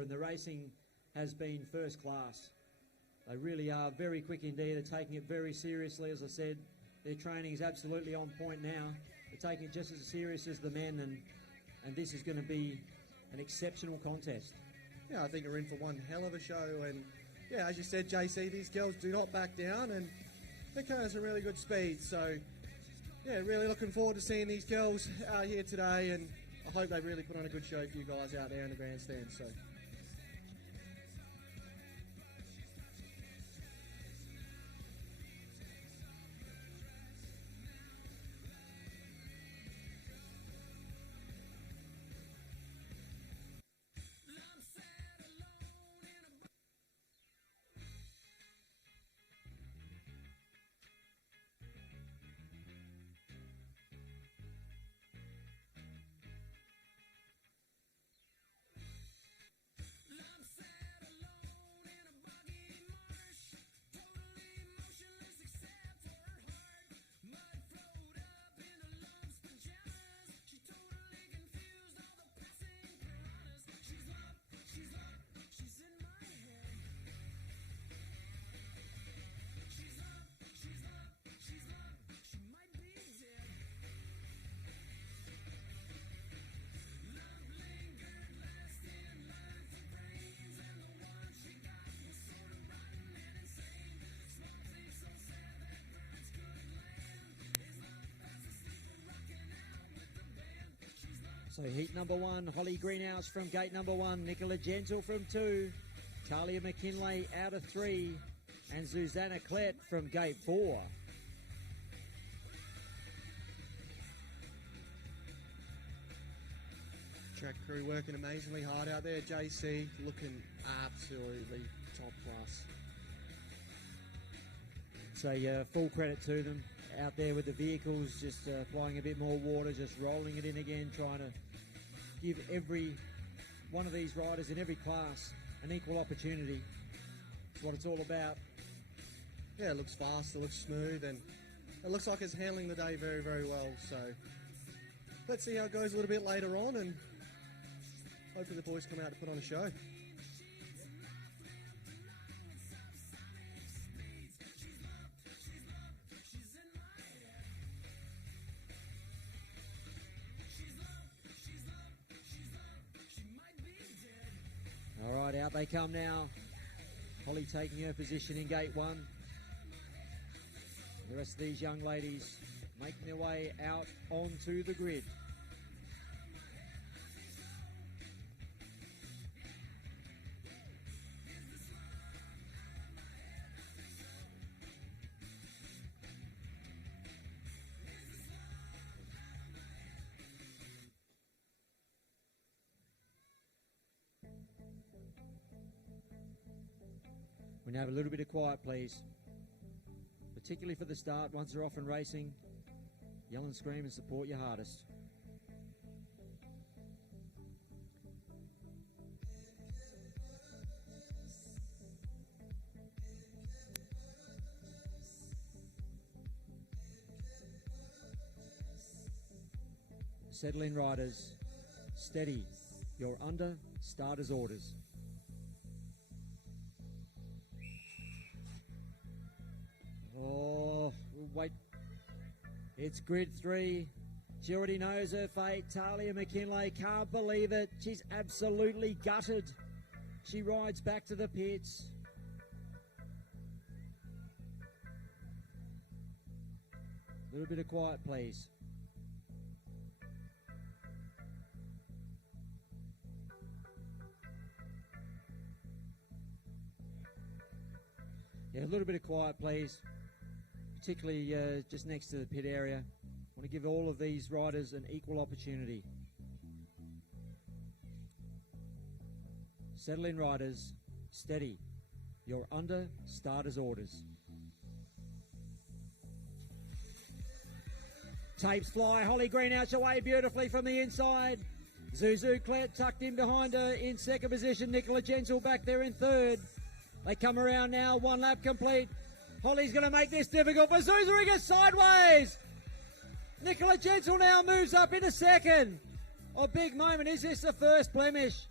And the racing has been first class. They really are very quick indeed. They're taking it very seriously. As I said, their training is absolutely on point now. They're taking it just as serious as the men, and this is going to be an exceptional contest. Yeah, I think we're in for one hell of a show. And yeah, as you said, JC, these girls do not back down, and they're carrying some really good speed. So yeah, really looking forward to seeing these girls out here today, and I hope they really put on a good show for you guys out there in the grandstand. So. So heat number 1, Holly Greenhouse from gate number 1, Nicola Gentle from 2, Talia McKinlay out of 3, and Susanna Klett from gate 4. Track crew working amazingly hard out there. JC looking absolutely top class. So full credit to them out there with the vehicles, just applying a bit more water, just rolling it in again, trying to give every one of these riders in every class an equal opportunity. That's what it's all about. Yeah, it looks fast, it looks smooth, and it looks like it's handling the day very, very well. So let's see how it goes a little bit later on, and hopefully the boys come out to put on a show. All right, out they come now. Holly taking her position in gate 1. The rest of these young ladies making their way out onto the grid. We now have a little bit of quiet, please. Particularly for the start, once they're off and racing, yell and scream and support your hardest. Settle in, riders. Steady. You're under starter's orders. Oh, wait. It's grid 3. She already knows her fate. Talia McKinlay can't believe it. She's absolutely gutted. She rides back to the pits. A little bit of quiet, please. Yeah, a little bit of quiet, please. Particularly just next to the pit area. I want to give all of these riders an equal opportunity. Settle in, riders. Steady. You're under starter's orders. Tapes fly. Holly Greenhouse away beautifully from the inside. Zuzu Klett tucked in behind her in second position. Nicola Gentle back there in third. They come around now. 1 lap complete. Holly's going to make this difficult for Zuzu. He gets sideways. Nicola Gentle now moves up into second. A big moment. Is this the first blemish?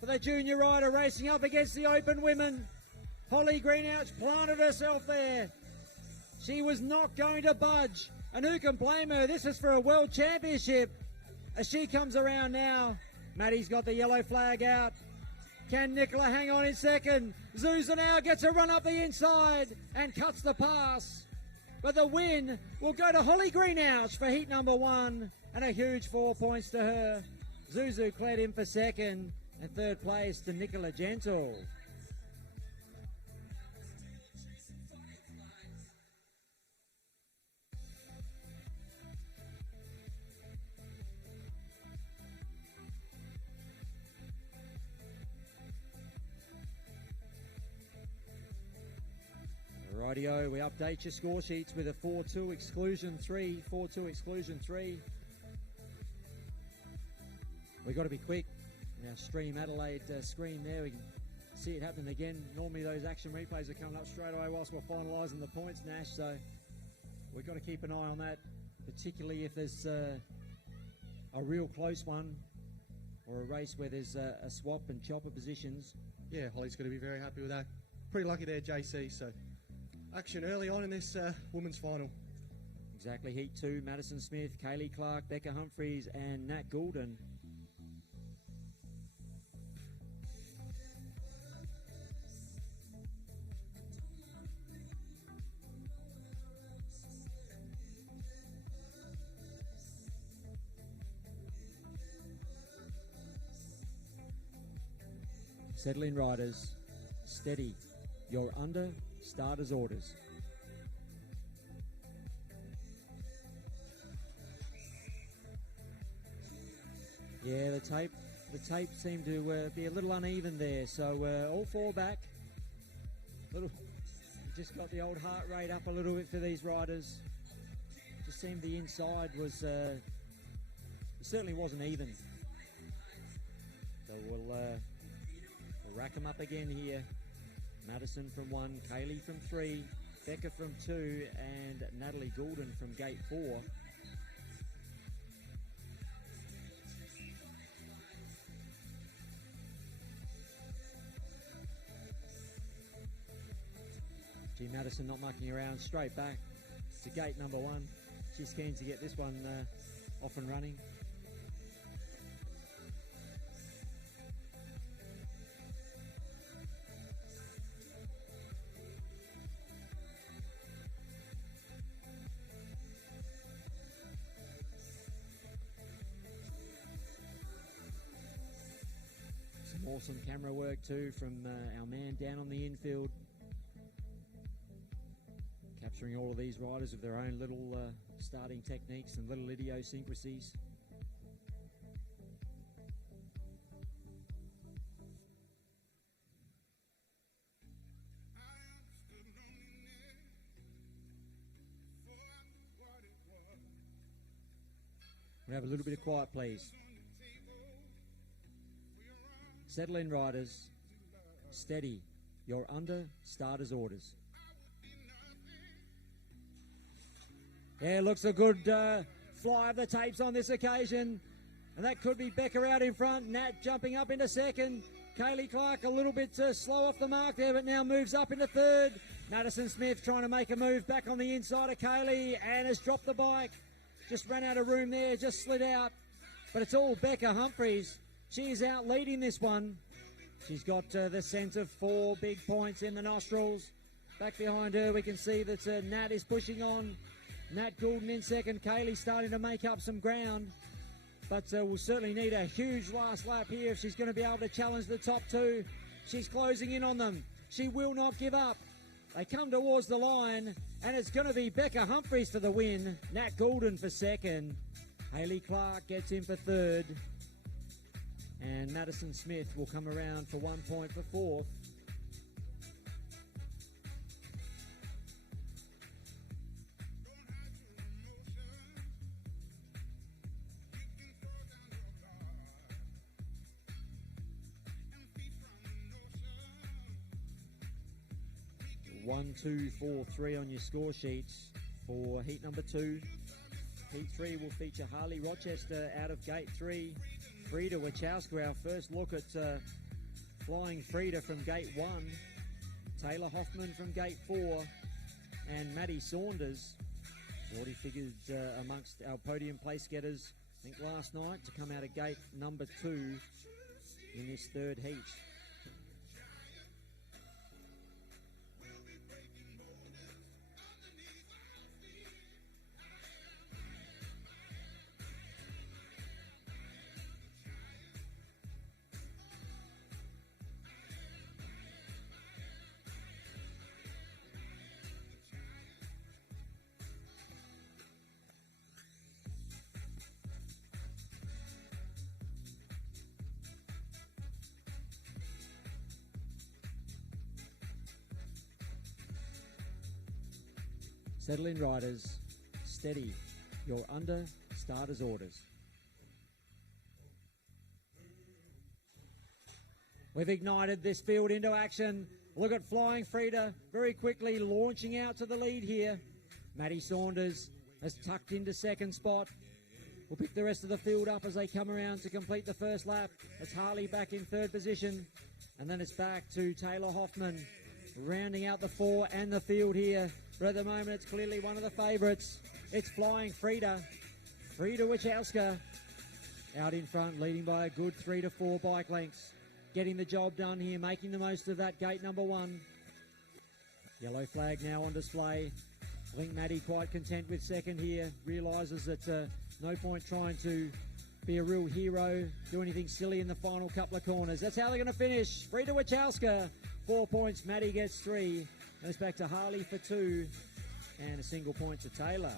for the junior rider racing up against the open women. Holly Greenouch planted herself there. She was not going to budge, and who can blame her? This is for a world championship. As she comes around now, Maddie's got the yellow flag out. Can Nicola hang on in second? Zuza now gets a run up the inside and cuts the pass. But the win will go to Holly Greenouch for heat number 1, and a huge 4 points to her. Zuzu Klett in for second, and third place to Nicola Gentle. Rightio, we update your score sheets with a 4-2 exclusion 3. 4-2 exclusion 3. We've got to be quick. Now Stream Adelaide screen there, we can see it happen again. Normally those action replays are coming up straight away whilst we're finalising the points, Nash, so we've got to keep an eye on that, particularly if there's a real close one or a race where there's a swap and chopper positions. Yeah, Holly's going to be very happy with that. Pretty lucky there, JC, so action early on in this women's final. Exactly, heat 2, Madison Smith, Kaylee Clark, Becca Humphreys and Nat Goulden. Settle in, riders. Steady. You're under starter's orders. Yeah, the tape seemed to be a little uneven there, so all 4 back. Just got the old heart rate up a little bit for these riders. Just seemed the inside was it certainly wasn't even. So we'll rack them up again here. Madison from 1, Kaylee from 3, Becca from 2, and Natalie Goulden from gate 4. G. Madison not mucking around, straight back to gate number 1. She's keen to get this one off and running. Awesome camera work too from our man down on the infield, capturing all of these riders with their own little starting techniques and little idiosyncrasies. We have a little bit of quiet, please. Settle in, riders. Steady. You're under starter's orders. Yeah, looks a good fly of the tapes on this occasion. And that could be Becca out in front. Nat jumping up into second. Kaylee Clark a little bit slow off the mark there, but now moves up into third. Madison Smith trying to make a move back on the inside of Kaylee and has dropped the bike. Just ran out of room there, just slid out. But it's all Becca Humphreys. She is out leading this one. She's got the scent of 4 big points in the nostrils. Back behind her, we can see that Nat is pushing on. Nat Goulden in second. Kaylee starting to make up some ground. But we'll certainly need a huge last lap here if she's going to be able to challenge the top 2. She's closing in on them. She will not give up. They come towards the line, and it's going to be Becca Humphreys for the win. Nat Goulden for second. Hayley Clark gets in for third. And Madison Smith will come around for 1 point for fourth. One, 2, 4, 3 on your score sheets for heat number 2. Heat 3 will feature Harley Rochester out of gate 3. Frida Wachowski, our first look at Flying Frida from gate 1, Taylor Hoffman from gate 4, and Maddie Saunders. 40 figures amongst our podium place getters, I think last night, to come out of gate number 2 in this third heat. Settle in, riders. Steady. You're under starter's orders. We've ignited this field into action. Look at Flying Frida very quickly launching out to the lead here. Maddie Saunders has tucked into second spot. We'll pick the rest of the field up as they come around to complete the first lap. It's Harley back in third position. And then it's back to Taylor Hoffman, rounding out the 4 and the field here. But at the moment, it's clearly one of the favourites. It's Flying Frida. Frida Wachowska out in front, leading by a good 3 to 4 bike lengths. Getting the job done here, making the most of that gate number 1. Yellow flag now on display. I think Maddie quite content with second here. Realises that no point trying to be a real hero, do anything silly in the final couple of corners. That's how they're going to finish. Frida Wachowska, 4 points. Maddie gets 3. Goes back to Harley for 2. And a single point to Taylor.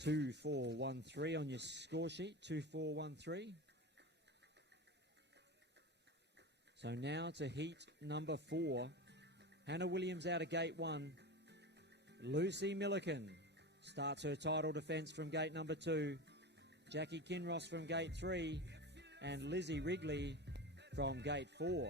Two, 4, 1, 3 on your score sheet. 2, 4, 1, 3. So now to heat number 4. Hannah Williams out of gate 1. Lucy Milliken starts her title defence from gate number 2. Jackie Kinross from gate 3. And Lizzie Wrigley from gate 4.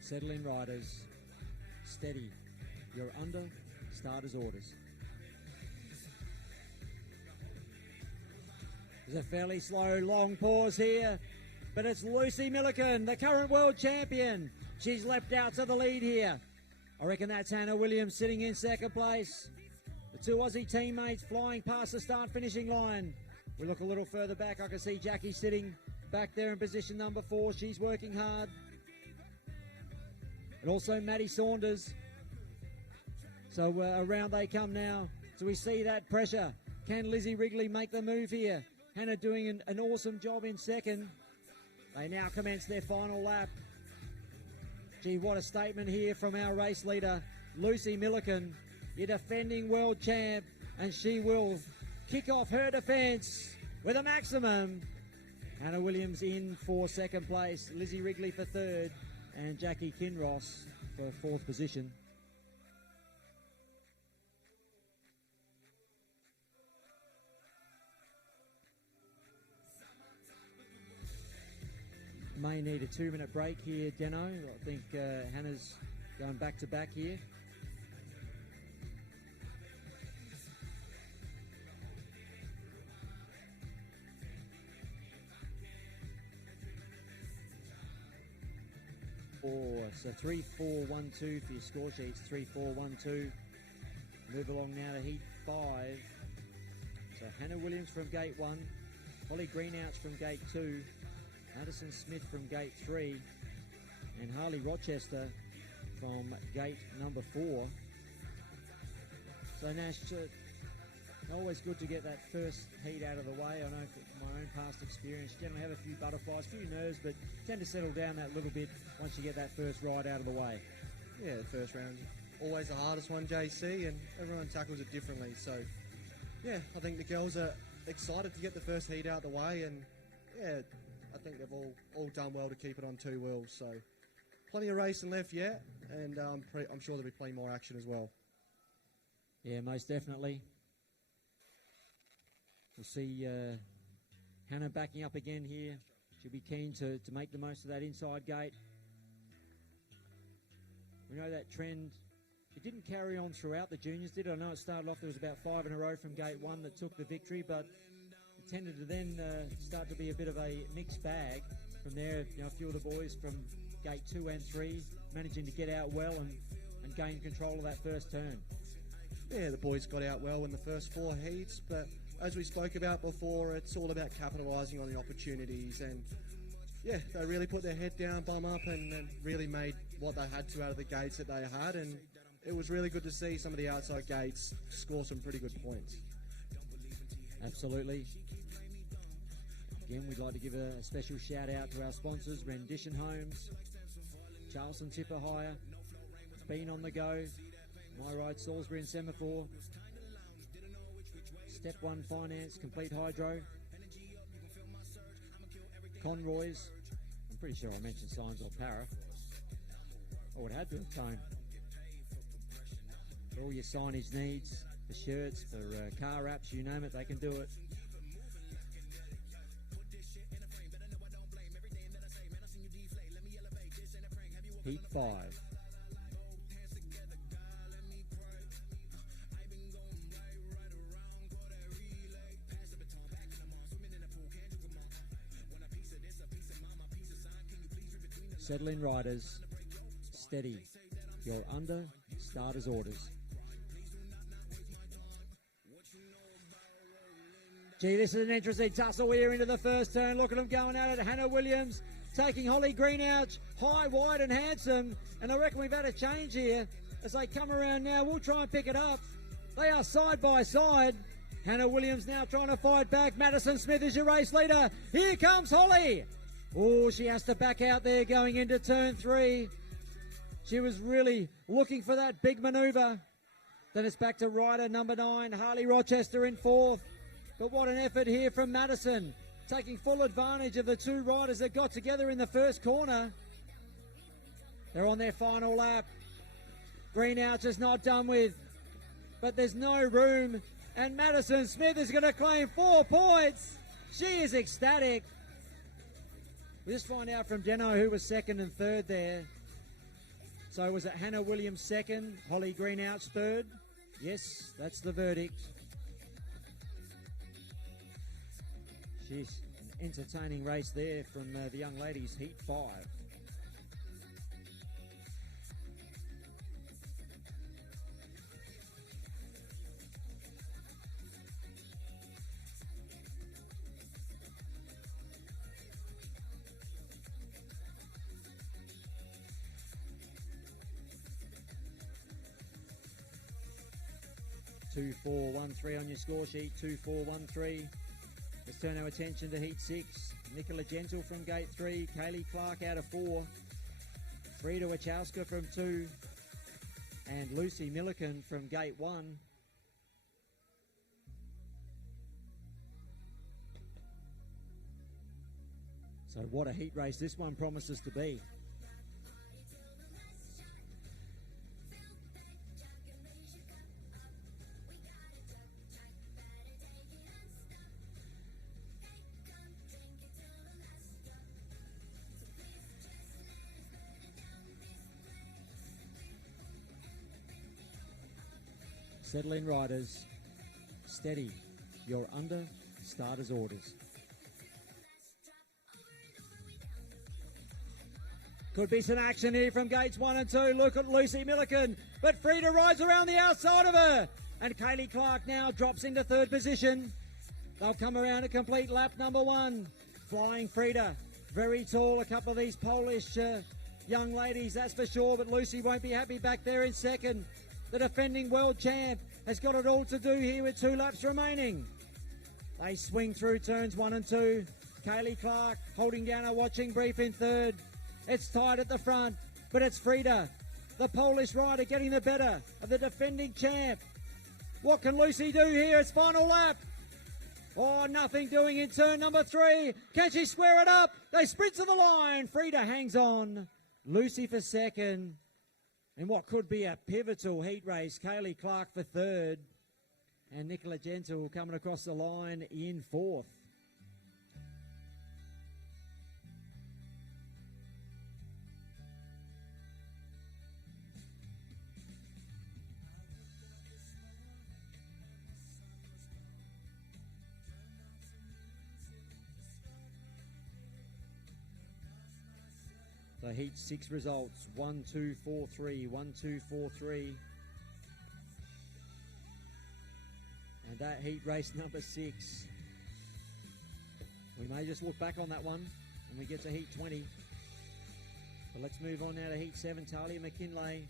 Settle in, riders. Steady. You're under starter's orders. There's a fairly slow, long pause here, but it's Lucy Milliken, the current world champion. She's leapt out to the lead here. I reckon that's Hannah Williams sitting in second place. The two Aussie teammates flying past the start-finishing line. We look a little further back. I can see Jackie sitting back there in position number 4. She's working hard. And also Maddie Saunders. So around they come now. So we see that pressure. Can Lizzie Wrigley make the move here? Hannah doing an awesome job in second. They now commence their final lap. Gee, what a statement here from our race leader, Lucy Milliken, your defending world champ, and she will kick off her defence with a maximum. Hannah Williams in for second place, Lizzie Wrigley for third, and Jackie Kinross for fourth position. May need a 2-minute break here, Deno. I think Hannah's going back to back here. So 3-4-1-2 for your score sheets. 3-4-1-2. Move along now to heat 5. So Hannah Williams from gate 1, Holly Greenouch from gate 2, Addison Smith from gate 3, and Harley Rochester from gate number 4. So Nash, always good to get that first heat out of the way. I know from my own past experience, generally have a few butterflies, a few nerves, but tend to settle down that little bit once you get that first ride out of the way. yeah, the first round always the hardest one, JC, and everyone tackles it differently. So, yeah, I think the girls are excited to get the first heat out of the way, and yeah, I think they've all done well to keep it on 2 wheels. So, plenty of racing left yet, and I'm sure there'll be plenty more action as well. Yeah, most definitely. We'll see Hannah backing up again here. She'll be keen to make the most of that inside gate. We know that trend, it didn't carry on throughout the juniors, did it? I know it started off, there was about 5 in a row from gate 1 that took the victory, but it tended to then start to be a bit of a mixed bag. From there, you know, a few of the boys from gate 2 and 3 managing to get out well and gain control of that first turn. Yeah, the boys got out well in the first 4 heats, but as we spoke about before, it's all about capitalising on the opportunities, and yeah, they really put their head down, bum up, and really made what they had to out of the gates that they had, and it was really good to see some of the outside gates score some pretty good points. Absolutely. Again, we'd like to give a special shout out to our sponsors, Rendition Homes, Charleston Tipper Hire, Been on the Go, My Ride Salisbury and Semaphore, Step 1 Finance, Complete Hydro, Conroy's, I'm pretty sure I mentioned Signs or Para, or it had to have Tone. For all your signage needs, for shirts, for car wraps, you name it, they can do it. Heat 5. Settle in, riders. Steady. You're under starters' orders. Gee, this is an interesting tussle here into the first turn. Look at them going at it. Hannah Williams taking Holly Green out. High, wide and handsome. And I reckon we've had a change here. As they come around now, we'll try and pick it up. They are side by side. Hannah Williams now trying to fight back. Madison Smith is your race leader. Here comes Holly. Oh, she has to back out there going into turn 3. She was really looking for that big manoeuvre. Then it's back to rider number 9, Harley Rochester in 4th. But what an effort here from Madison, taking full advantage of the 2 riders that got together in the first corner. They're on their final lap. Greenouch is not done with, but there's no room. And Madison Smith is going to claim 4 points. She is ecstatic. We'll just find out from Deno who was 2nd and 3rd there. So was it Hannah Williams 2nd, Holly Greenouch 3rd? Yes, that's the verdict. She's an entertaining race there from the young ladies, Heat 5. Two, 4, 1, 3 on your score sheet. 2, 4, 1, 3. Let's turn our attention to Heat 6. Nicola Gentle from Gate 3. Kaylee Clark out of 4. Frida Wachowska from 2. And Lucy Milliken from Gate 1. So what a heat race this one promises to be. Settle in, riders. Steady. You're under starters' orders. Could be some action here from gates 1 and 2. Look at Lucy Milliken. But Frida rides around the outside of her. And Kaylee Clark now drops into 3rd position. They'll come around to complete lap number 1. Flying Frida. Very tall. A couple of these Polish young ladies, that's for sure. But Lucy won't be happy back there in 2nd. The defending world champ has got it all to do here with 2 laps remaining. They swing through turns 1 and 2. Kaylee Clark holding down a watching brief in 3rd. It's tight at the front, but it's Frida. The Polish rider getting the better of the defending champ. What can Lucy do here? It's final lap. Oh, nothing doing in turn number 3. Can she square it up? They sprint to the line. Frida hangs on. Lucy for second. In what could be a pivotal heat race. Kaylee Clark for third. And Nicola Gentle coming across the line in fourth. The heat 6 results, 1, 2, 4, 3, 1, 2, 4, 3. And that heat race number 6. We may just look back on that one when we get to heat 20. But let's move on now to heat 7. Talia McKinlay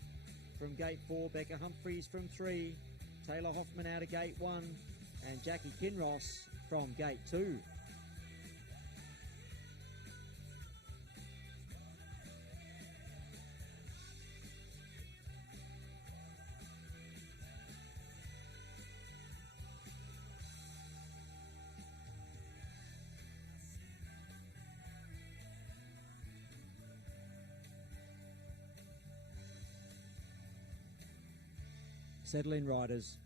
from gate 4, Becca Humphreys from 3, Taylor Hoffman out of gate 1, and Jackie Kinross from gate 2. Settle in, riders.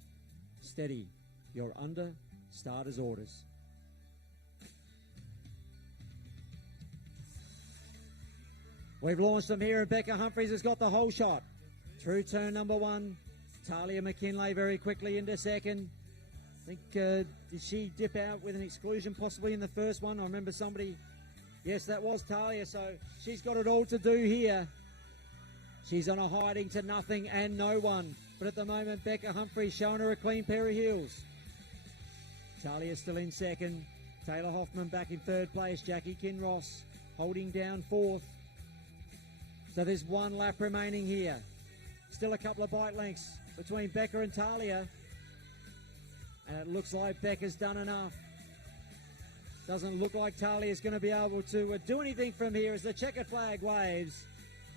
Steady. You're under starter's orders. We've launched them here, and Becca Humphreys has got the whole shot. Through turn number 1. Talia McKinlay very quickly into second. I think, did she dip out with an exclusion possibly in the first one? I remember somebody. Yes, that was Talia, so she's got it all to do here. She's on a hiding to nothing and no one. But at the moment, Becca Humphreys showing her a clean pair of heels. Talia still in second. Taylor Hoffman back in third place. Jackie Kinross holding down fourth. So there's one lap remaining here. Still a couple of bike lengths between Becca and Talia. And it looks like Becca's done enough. Doesn't look like Talia's going to be able to do anything from here as the checkered flag waves.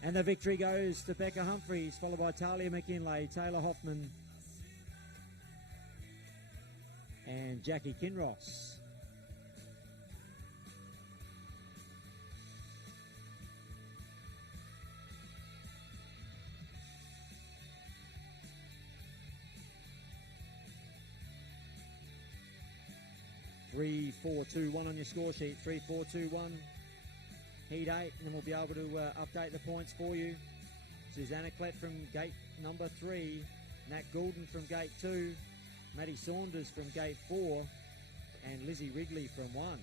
And the victory goes to Becca Humphreys, followed by Talia McKinlay, Taylor Hoffman, and Jackie Kinross. Three, 4, 2, 1 on your score sheet. 3, 4, 2, 1. Heat 8, and then we'll be able to update the points for you. Susanna Klett from gate number 3, Nat Goulden from gate 2, Maddie Saunders from gate 4, and Lizzie Wrigley from 1.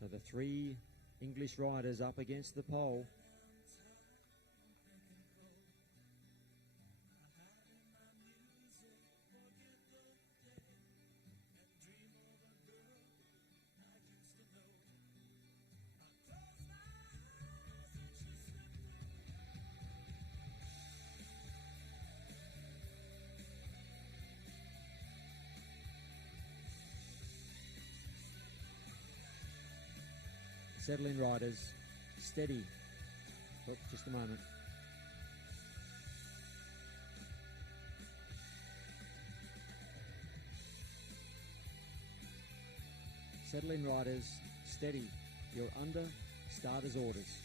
So the 3 English riders up against the pole. Settle in, riders. Steady. Oh, just a moment. Settle in, riders. Steady. You're under starter's orders.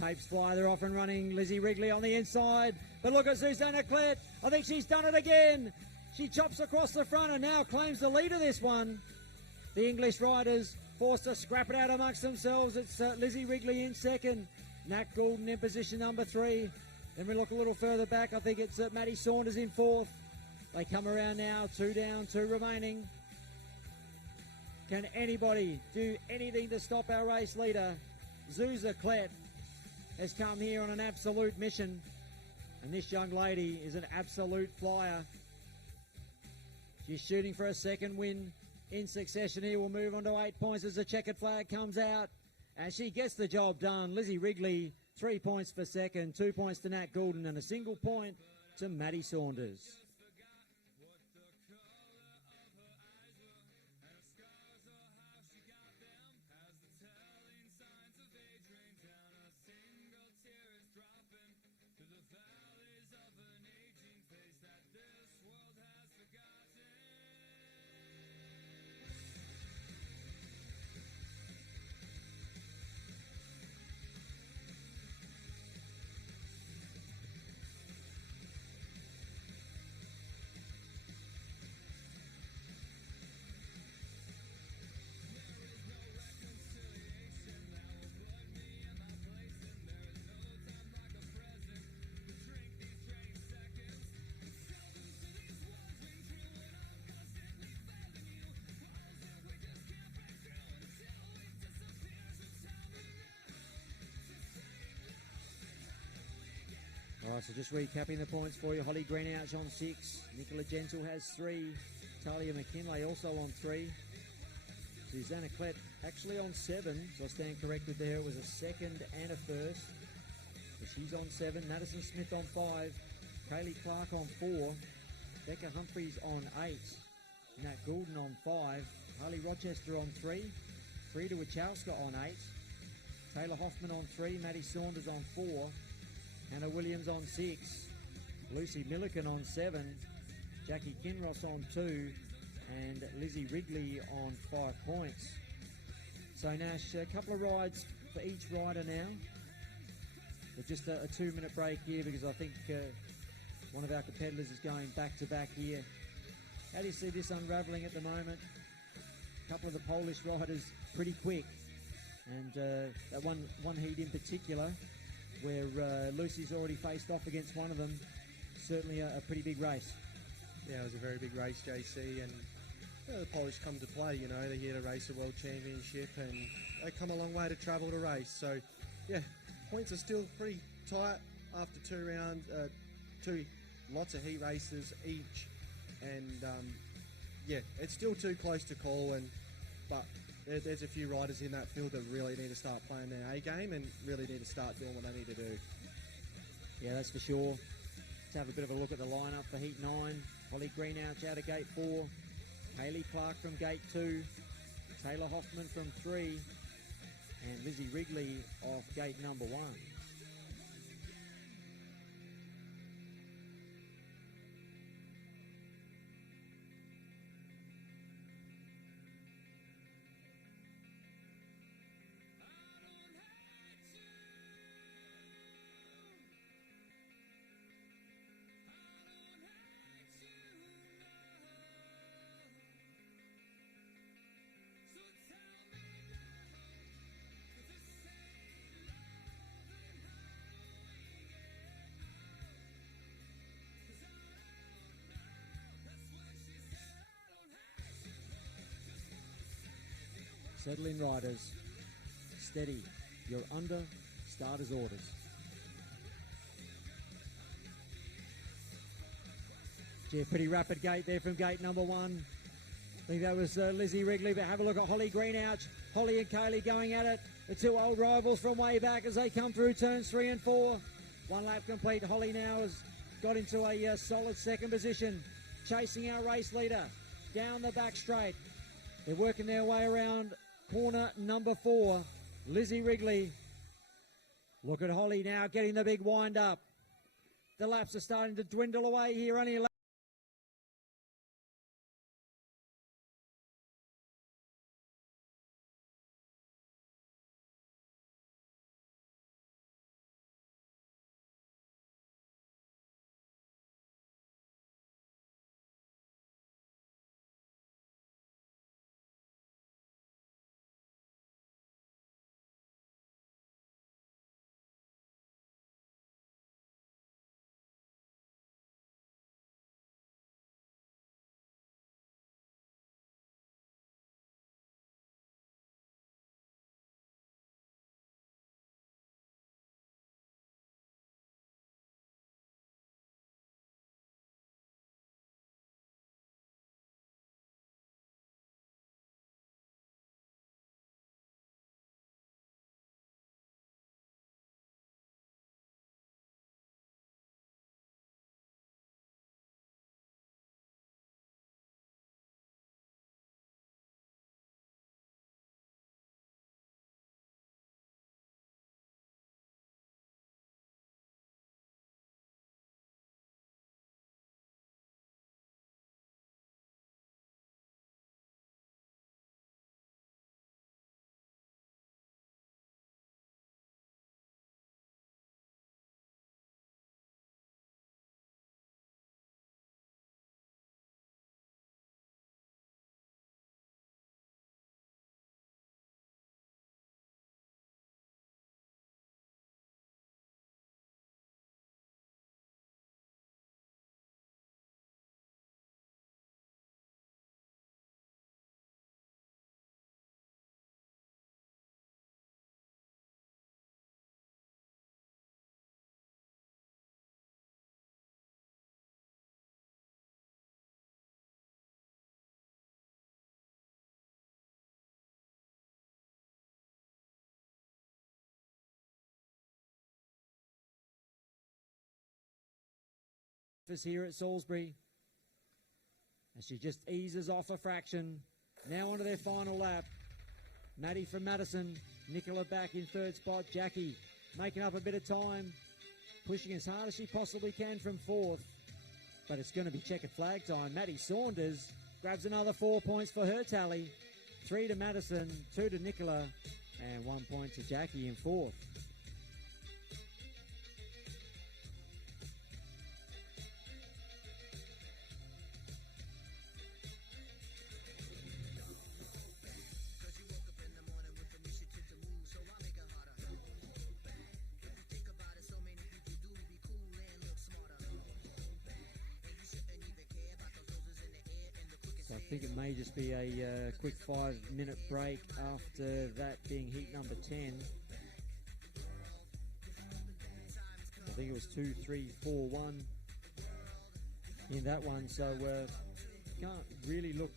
Tapes fly, they're off and running. Lizzie Wrigley on the inside. But look at Susanna Klett. I think she's done it again. She chops across the front and now claims the lead of this one. The English riders forced to scrap it out amongst themselves. It's Lizzie Wrigley in second. Nat Goulden in position number 3. Then we look a little further back. I think it's Maddie Saunders in fourth. They come around now. 2 down, 2 remaining. Can anybody do anything to stop our race leader? Zuza Klett has come here on an absolute mission. And this young lady is an absolute flyer. She's shooting for a second win in succession here. We'll move on to 8 points as the checkered flag comes out. And she gets the job done. Lizzie Wrigley, 3 points for second, 2 points to Nat Goulden, and a single point to Maddie Saunders. So just recapping the points for you. Holly Greenouch on 6. Nicola Gentle has 3. Talia McKinley also on 3. Susanna Klett actually on 7. So I stand corrected there. It was a second and a first. So she's on 7. Madison Smith on 5. Kaylee Clark on 4. Becca Humphreys on 8. Nat Goulden on 5. Harley Rochester on 3. Frida Wachowska on 8. Taylor Hoffman on 3. Maddie Saunders on 4. Hannah Williams on 6. Lucy Milliken on 7. Jackie Kinross on 2. And Lizzie Wrigley on 5 points. So Nash, a couple of rides for each rider now. But just a 2-minute break here because I think one of our competitors is going back to back here. How do you see this unravelling at the moment? A couple of the Polish riders pretty quick. And that one heat in particular where Lucy's already faced off against one of them, certainly a pretty big race. Yeah, it was a very big race, JC, and the Polish come to play, they're here to race a world championship and they come a long way to travel to race. So, yeah, points are still pretty tight after 2 rounds, lots of heat races each, and yeah, it's still too close to call, but there's a few riders in that field that really need to start playing their A game and really need to start doing what they need to do. Yeah, that's for sure. Let's have a bit of a look at the lineup for Heat 9. Holly Greenouch out of Gate 4. Hayley Clark from Gate 2. Taylor Hoffman from 3. And Lizzie Wrigley off Gate number 1. Settle in, riders. Steady. You're under starter's orders. Gee, pretty rapid gate there from gate number 1. I think that was Lizzie Wrigley, but have a look at Holly Greenouch. Holly and Kaylee going at it. The 2 old rivals from way back as they come through turns 3 and 4. 1 lap complete. Holly now has got into a solid second position. Chasing our race leader down the back straight. They're working their way around corner number 4, Lizzie Wrigley. Look at Holly now getting the big wind up. The laps are starting to dwindle away here. Only a here at Salisbury. And she just eases off a fraction. Now onto their final lap. Maddie from Madison, Nicola back in third spot. Jackie making up a bit of time, pushing as hard as she possibly can from fourth. But it's going to be checkered flag time. Maddie Saunders grabs another 4 points for her tally. 3 to Madison, 2 to Nicola, and 1 point to Jackie in fourth. I think it may just be a quick 5-minute break after that being heat number 10. I think it was 2, 3, 4, 1 in that one. So can't really look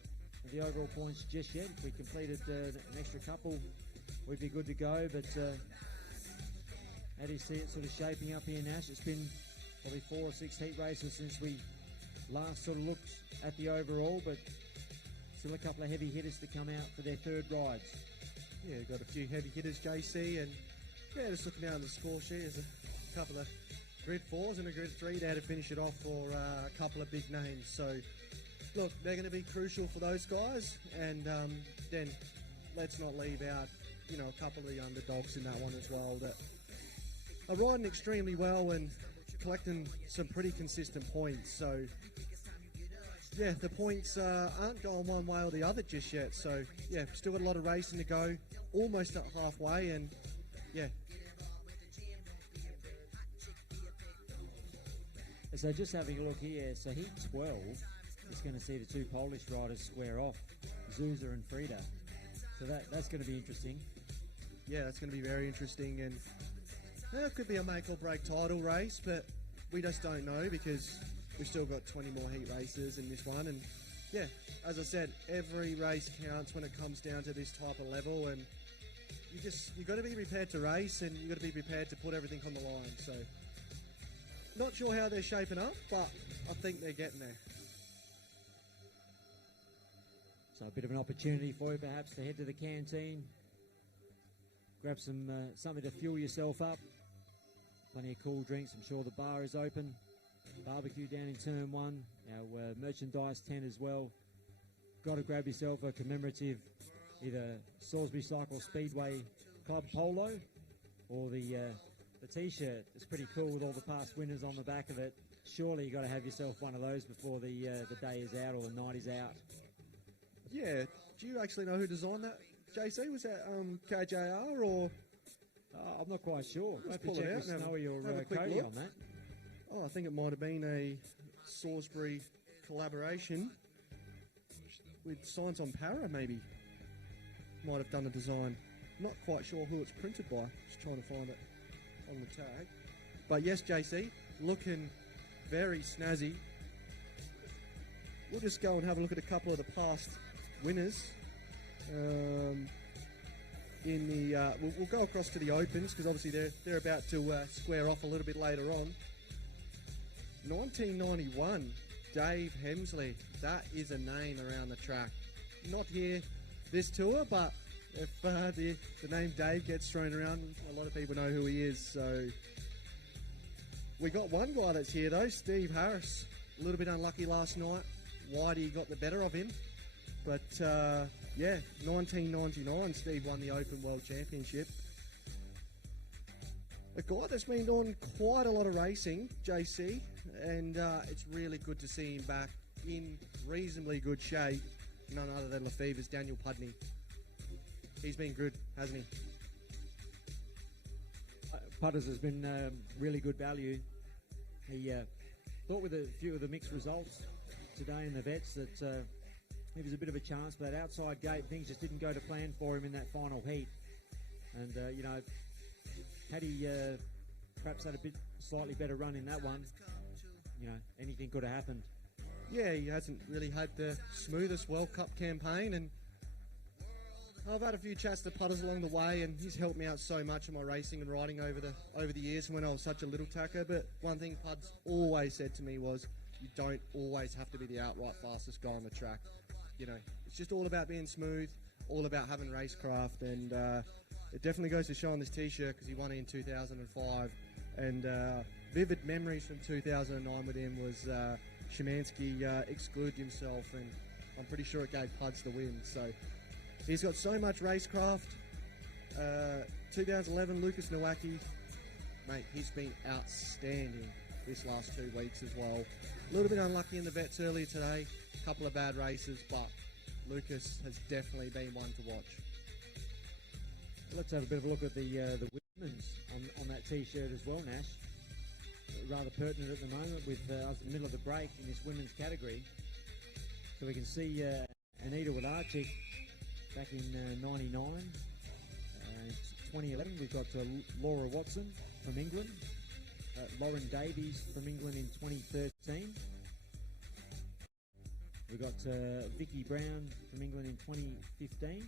at the overall points just yet. If we completed an extra couple, we'd be good to go. But how do you see it sort of shaping up here, Nash? It's been probably 4 or 6 heat races since we last sort of looked at the overall, but still a couple of heavy hitters to come out for their third rides. Yeah, got a few heavy hitters, JC, and yeah, just looking down the score sheet, there's a couple of grid 4s and a grid 3 there to finish it off for a couple of big names. So, look, they're going to be crucial for those guys, and then let's not leave out, you know, a couple of the underdogs in that one as well that are riding extremely well and collecting some pretty consistent points. So, yeah, the points aren't going one way or the other just yet. So, yeah, still got a lot of racing to go. Almost at halfway, and, yeah. So just having a look here, so heat 12 is going to see the 2 Polish riders square off, Zuza and Frida. So that's going to be interesting. Yeah, that's going to be very interesting, and it could be a make or break title race, but we just don't know because we've still got 20 more heat races in this one. And yeah, as I said, every race counts when it comes down to this type of level, and you got to be prepared to race, and you got to be prepared to put everything on the line. So not sure how they're shaping up, but I think they're getting there. So a bit of an opportunity for you perhaps to head to the canteen, grab some something to fuel yourself up. Plenty of cool drinks. I'm sure the bar is open. Barbecue down in turn 1. Our merchandise tent as well. Got to grab yourself a commemorative either Salisbury Cycle Speedway Club polo or the t-shirt. It's pretty cool with all the past winners on the back of it. Surely you got to have yourself one of those before the day is out or the night is out. Yeah. Do you actually know who designed that, JC? Was that KJR or? I'm not quite sure. Let's pull it out and Snowy or Cody on that. Oh, I think it might have been a Salisbury collaboration with Signs on Para, maybe. Might have done the design. Not quite sure who it's printed by. Just trying to find it on the tag. But yes, JC, looking very snazzy. We'll just go and have a look at a couple of the past winners. We'll go across to the Opens because obviously they're about to square off a little bit later on. 1991, Dave Hemsley. That is a name around the track. Not here this tour, but if the name Dave gets thrown around, a lot of people know who he is. So we got one guy that's here though, Steve Harris. A little bit unlucky last night. Whitey got the better of him. But yeah, 1999, Steve won the Open World Championship. A guy that's been doing quite a lot of racing, JC, and it's really good to see him back in reasonably good shape. None other than Lefever's Daniel Pudney. He's been good, hasn't he? Putters has been really good value. He thought with a few of the mixed results today in the vets that he was a bit of a chance, but that outside gate, things just didn't go to plan for him in that final heat. And, you know, had he perhaps had a slightly better run in that one, you know, anything could have happened. Yeah, he hasn't really had the smoothest World Cup campaign, and I've had a few chats to putters along the way, and he's helped me out so much in my racing and riding over the years when I was such a little tacker. But one thing Puds always said to me was, you don't always have to be the outright fastest guy on the track. You know, it's just all about being smooth, all about having racecraft, and it definitely goes to show on this T-shirt because he won it in 2005, and vivid memories from 2009 with him was Szymanski excluded himself, and I'm pretty sure it gave Puds the win. So he's got so much racecraft. 2011, Lucas Nowacki, mate, he's been outstanding this last 2 weeks as well. A little bit unlucky in the vets earlier today, a couple of bad races, but Lucas has definitely been one to watch. Let's have a bit of a look at the women's on that T-shirt as well, Nash. Rather pertinent at the moment with us in the middle of the break in this women's category. So we can see Anita Wodarczyk back in 99. 2011 we've got Laura Watson from England. Lauren Davies from England in 2013. We've got Vicky Brown from England in 2015.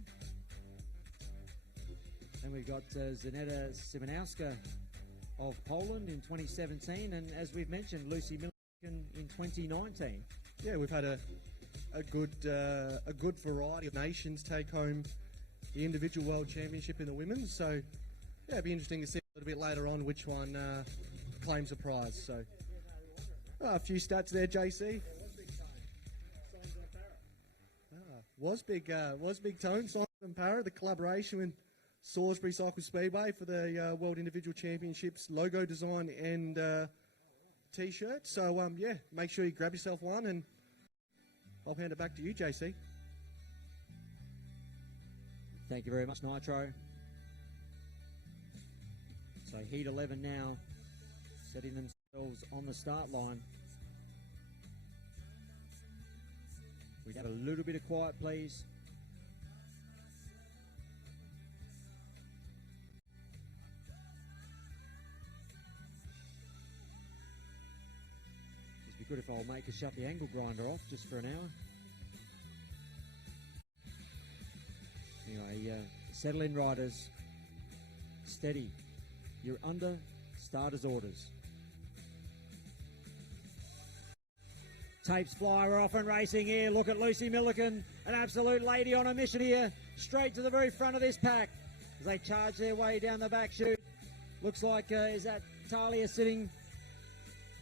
And we've got Zaneta Simonowska of Poland in 2017. And as we've mentioned, Lucy Milliken in 2019. Yeah, we've had a good variety of nations take home the individual world championship in the women's. So, yeah, it'd be interesting to see a little bit later on which one claims a prize. So, a few stats there, JC. Was Big Tone, Simon and Parra, the collaboration with Salisbury Cycle Speedway for the World Individual Championships logo design and T-shirt. So, yeah, make sure you grab yourself one, and I'll hand it back to you, JC. Thank you very much, Nitro. So heat 11 now, setting themselves on the start line. We'd have a little bit of quiet, please. It'd be good if I'll make us shut the angle grinder off just for an hour. Anyway, settle in, riders. Steady. You're under starter's orders. Tapes fly, we're off and racing here. Look at Lucy Milliken, an absolute lady on a mission here. Straight to the very front of this pack as they charge their way down the back chute. Looks like, is that Talia sitting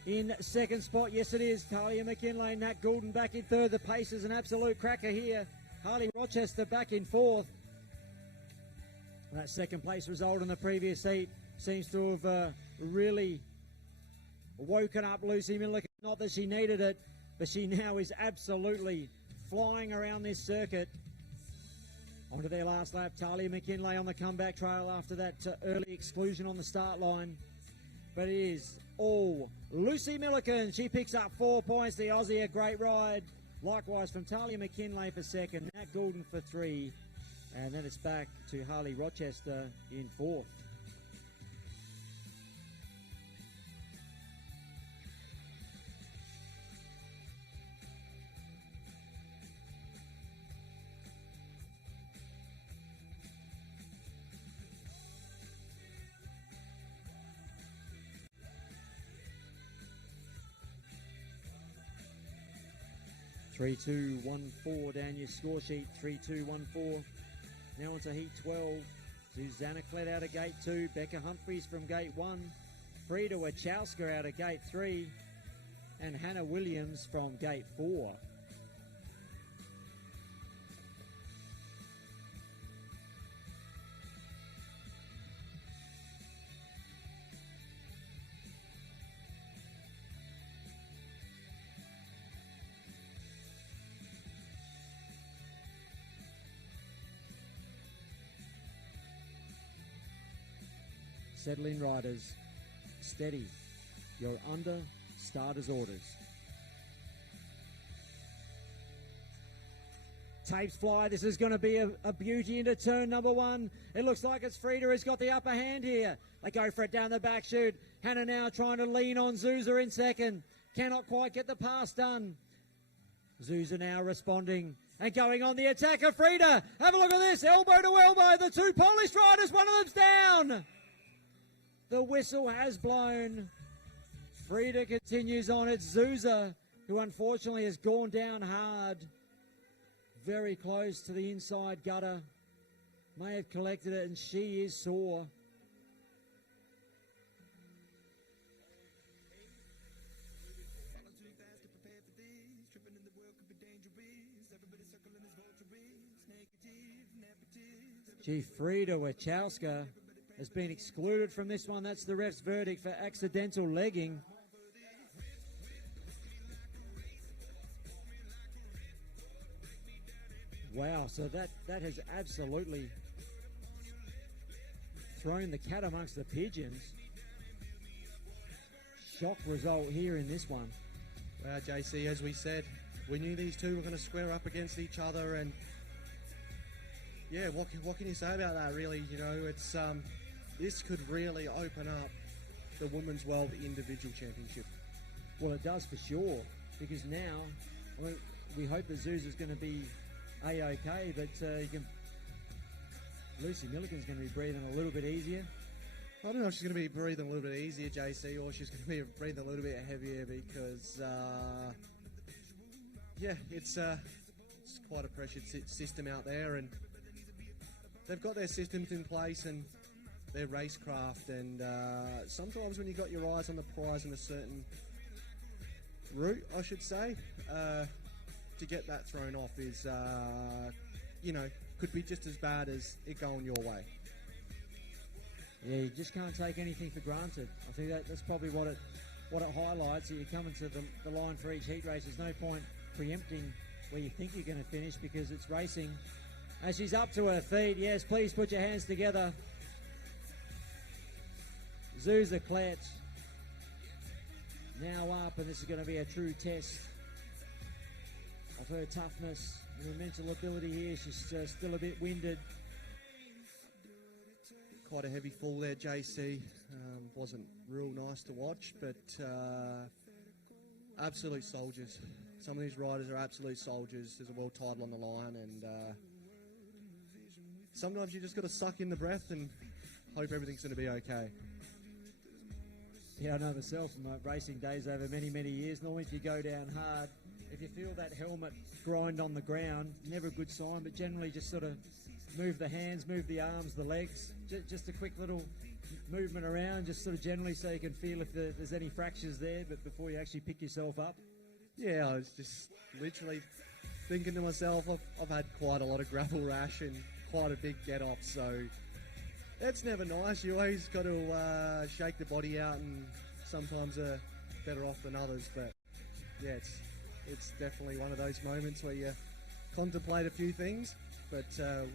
in second spot? Yes, it is. Talia McKinlay, Nat Goulden back in third. The pace is an absolute cracker here. Harley Rochester back in fourth. That second place result in the previous heat seems to have really woken up Lucy Milliken. Not that she needed it, but she now is absolutely flying around this circuit. Onto their last lap, Talia McKinlay on the comeback trail after that early exclusion on the start line. But it is all Lucy Milliken. She picks up 4 points. The Aussie, a great ride. Likewise from Talia McKinlay for second, Nat Goulden for 3. And then it's back to Harley Rochester in fourth. Three, 2, 1, 4 down your score sheet. 3, 2, 1, 4. Now into heat 12. Susanna Klett out of gate 2. Becca Humphreys from gate 1. Frida Wachowska out of gate 3. And Hannah Williams from gate 4. Settle in, riders. Steady. You're under starter's orders. Tapes fly. This is going to be a beauty into turn number 1. It looks like it's Frida who's got the upper hand here. They go for it down the back chute. Hannah now trying to lean on Zuza in second. Cannot quite get the pass done. Zuza now responding And going on the attack of Frida. Have a look at this. Elbow to elbow. The two Polish riders. One of them's down. The whistle has blown. Frida continues on. It's Zuza, who unfortunately has gone down hard. Very close to the inside gutter. May have collected it, and she is sore. Gee, Frida Wachowska has been excluded from this one. That's the ref's verdict for accidental legging. Wow, so that has absolutely thrown the cat amongst the pigeons. Shock result here in this one. Wow, JC, as we said, we knew these two were going to square up against each other, and yeah, what can you say about that, really? You know, it's this could really open up the Women's World Individual Championship. Well, it does for sure, because now we hope that Zuza's going to be A-OK, but Lucy Milligan's going to be breathing a little bit easier. I don't know if she's going to be breathing a little bit easier, JC, or she's going to be breathing a little bit heavier, because yeah, it's quite a pressured system out there, and they've got their systems in place and their racecraft, and sometimes when you've got your eyes on the prize in a certain route, I should say, to get that thrown off is, you know, could be just as bad as it going your way. Yeah, you just can't take anything for granted. I think that's probably what it highlights. That you're coming to the line for each heat race. There's no point preempting where you think you're going to finish, because it's racing. As she's up to her feet, yes, please put your hands together. Zuza Klett now up, and this is going to be a true test of her toughness and her mental ability here. She's still a bit winded. Quite a heavy fall there, JC. Wasn't real nice to watch, but absolute soldiers. Some of these riders are absolute soldiers. There's a world title on the line, and sometimes you just got to suck in the breath and hope everything's going to be okay. Yeah, I know myself from my racing days over many, many years. Normally if you go down hard, if you feel that helmet grind on the ground, never a good sign, but generally just sort of move the hands, move the arms, the legs, just a quick little movement around, just sort of generally so you can feel if there's any fractures there, but before you actually pick yourself up. Yeah, I was just literally thinking to myself, I've had quite a lot of gravel rash and quite a big get off, so it's never nice. You always got to shake the body out, and sometimes are better off than others, but yeah, it's definitely one of those moments where you contemplate a few things, but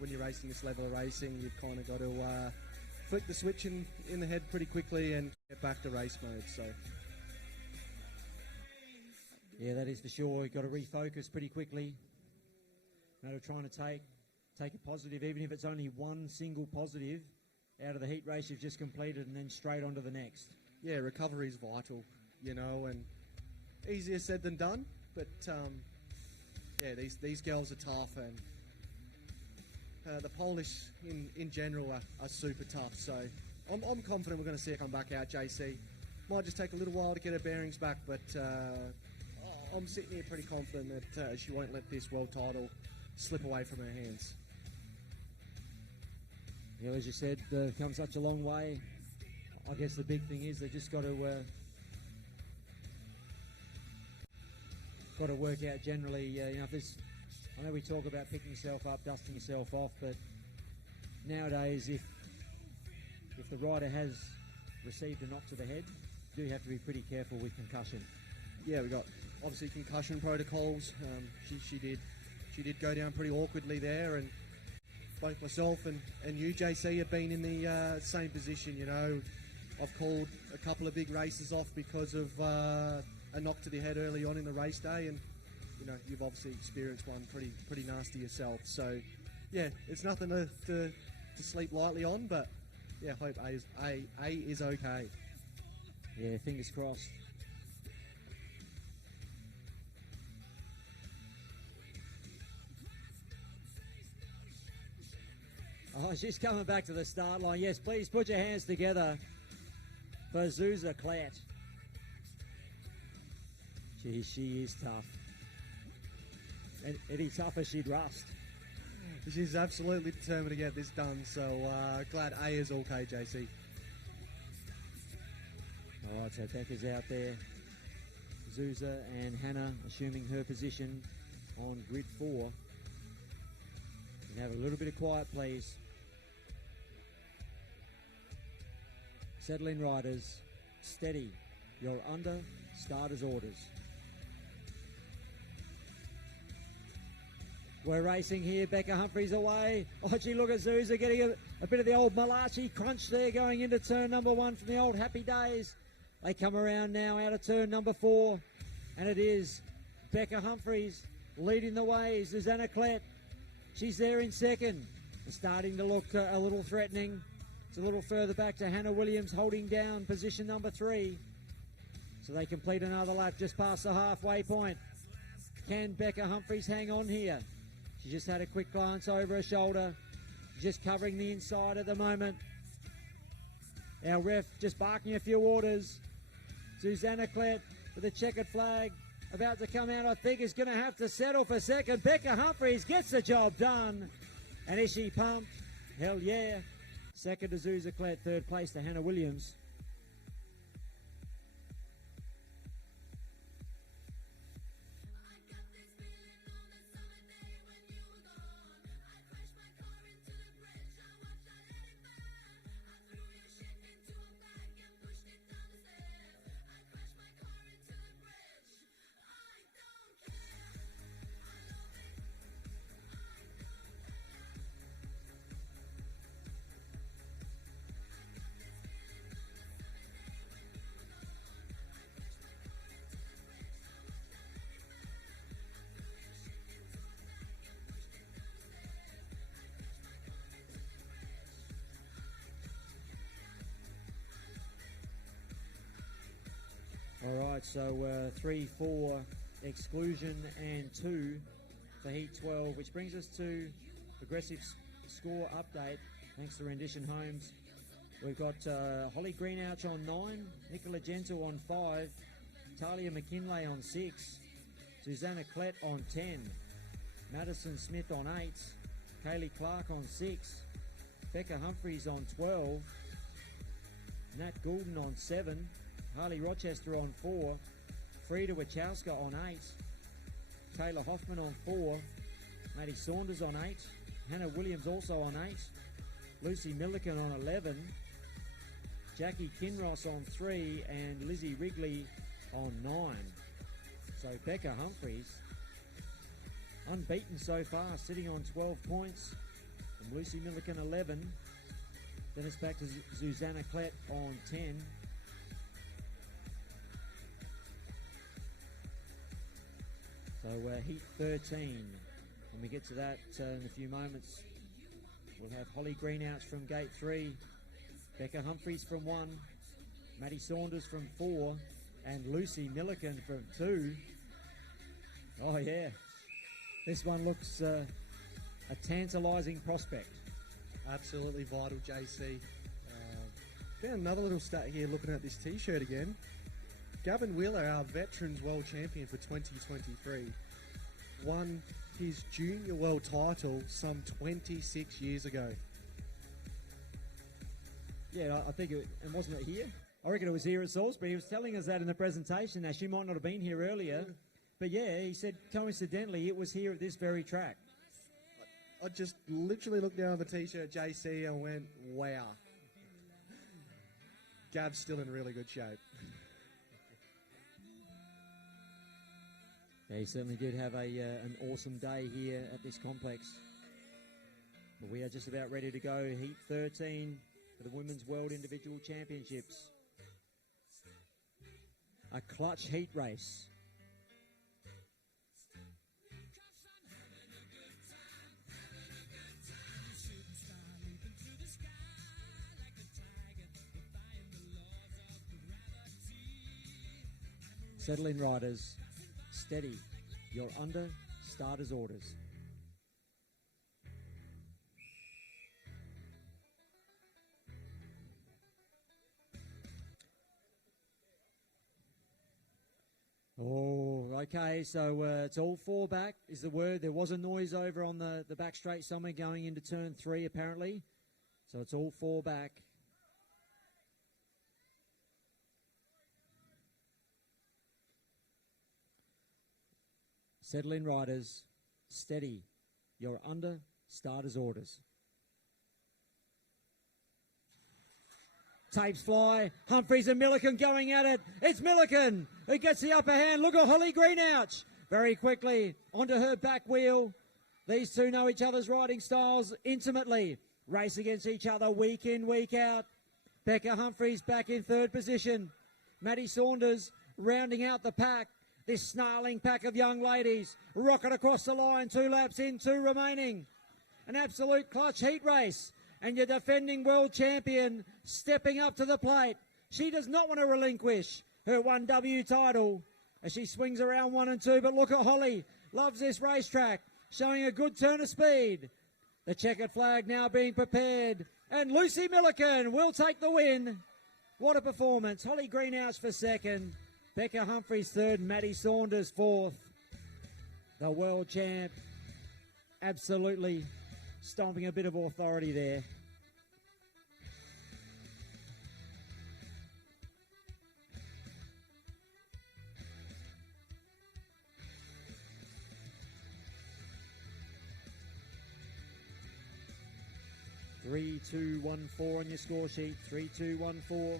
when you're racing this level of racing, you've kind of got to flick the switch in the head pretty quickly and get back to race mode. So yeah, that is for sure. You've got to refocus pretty quickly. You know, trying to take a positive, even if it's only one single positive out of the heat race you've just completed, and then straight on to the next. Yeah, recovery is vital, you know, and easier said than done, but yeah, these girls are tough, and the Polish in general are super tough, so I'm confident we're going to see her come back out, JC. Might just take a little while to get her bearings back, but I'm sitting here pretty confident that she won't let this world title slip away from her hands. Yeah, as you said, come such a long way. I guess the big thing is they just got to work out generally. You know, if there's, I know we talk about picking yourself up, dusting yourself off, but nowadays, if the rider has received a knock to the head, you do have to be pretty careful with concussion. Yeah, we got obviously concussion protocols. She did go down pretty awkwardly there, and both myself and you, JC, have been in the same position. You know, I've called a couple of big races off because of a knock to the head early on in the race day, and you know, you've obviously experienced one pretty nasty yourself. So yeah, it's nothing to sleep lightly on, but yeah, hope A is okay. Yeah, fingers crossed. Oh, she's coming back to the start line. Yes, please put your hands together for Zuza Klett. Gee, she is tough. And any tougher, she'd rust. She's absolutely determined to get this done, so glad A is okay, JC. All right, so Becca's out there. Zuza and Hannah assuming her position on grid 4. And have a little bit of quiet, please. Settle in, riders. Steady. You're under starter's orders. We're racing here. Becca Humphries away. Oh, gee, look at Zuza getting a bit of the old Malachi crunch there going into turn number 1 from the old Happy Days. They come around now out of turn number 4. And it is Becca Humphries leading the way. Susanna Klett. She's there in second. Starting to look a little threatening. It's a little further back to Hannah Williams holding down position number 3. So they complete another lap just past the halfway point. Can Becca Humphries hang on here? She just had a quick glance over her shoulder. Just covering the inside at the moment. Our ref just barking a few orders. Susanna Klett with a checkered flag about to come out, I think, is going to have to settle for second. Becca Humphries gets the job done. And is she pumped? Hell yeah. Second to Zuza Klett, third place to Hannah Williams. All right, so 3, 4 exclusion and 2 for Heat 12, which brings us to progressive score update. Thanks to Rendition Homes. We've got Holly Greenouch on 9, Nicola Gentle on 5, Talia McKinlay on 6, Susanna Klett on 10, Madison Smith on 8, Kaylee Clark on 6, Becca Humphries on 12, Nat Goulden on 7, Harley Rochester on 4, Frida Wachowska on 8, Taylor Hoffman on 4, Maddie Saunders on 8, Hannah Williams also on 8, Lucy Milliken on 11, Jackie Kinross on 3, and Lizzie Wrigley on 9. So Becca Humphries, unbeaten so far, sitting on 12 points, and Lucy Milliken 11. Then it's back to Susanna Klett on 10. So Heat 13, when we get to that in a few moments, we'll have Holly Greenouch from gate 3, Becca Humphries from 1, Maddie Saunders from 4, and Lucy Milliken from 2. Oh yeah, this one looks a tantalising prospect. Absolutely vital, JC. Found another little stat here looking at this t-shirt again. Gavin Wheeler, our Veterans World Champion for 2023, won his junior world title some 26 years ago. Yeah, I think and wasn't it here? I reckon it was here at Salisbury. He was telling us that in the presentation. Now, she might not have been here earlier, but yeah, he said coincidentally it was here at this very track. I just literally looked down at the t-shirt, JC, and went, wow. Gav's still in really good shape. Yeah, he certainly did have an awesome day here at this complex. But we are just about ready to go. Heat 13 for the Women's World Individual Championships. A clutch heat race. Settle in, riders. Steady. You're under starter's orders. Oh, okay, so it's all four back is the word. There was a noise over on the back straight somewhere going into turn 3 apparently. So it's all four back. Settle in, riders. Steady. You're under starter's orders. Tapes fly. Humphreys and Milliken going at it. It's Milliken who gets the upper hand. Look at Holly Greenouch. Very quickly onto her back wheel. These two know each other's riding styles intimately. Race against each other week in, week out. Becca Humphreys back in third position. Maddie Saunders rounding out the pack. This snarling pack of young ladies rocket across the line. 2 laps in, 2 remaining. An absolute clutch heat race. And your defending world champion stepping up to the plate. She does not want to relinquish her 1W title as she swings around 1 and 2. But look at Holly. Loves this racetrack. Showing a good turn of speed. The checkered flag now being prepared. And Lucy Milliken will take the win. What a performance. Holly Greenhouse for second. Becca Humphreys third. Maddie Saunders fourth. The world champ absolutely stomping a bit of authority there. Three, 2, 1, 4 on your score sheet. 3, 2, 1, 4.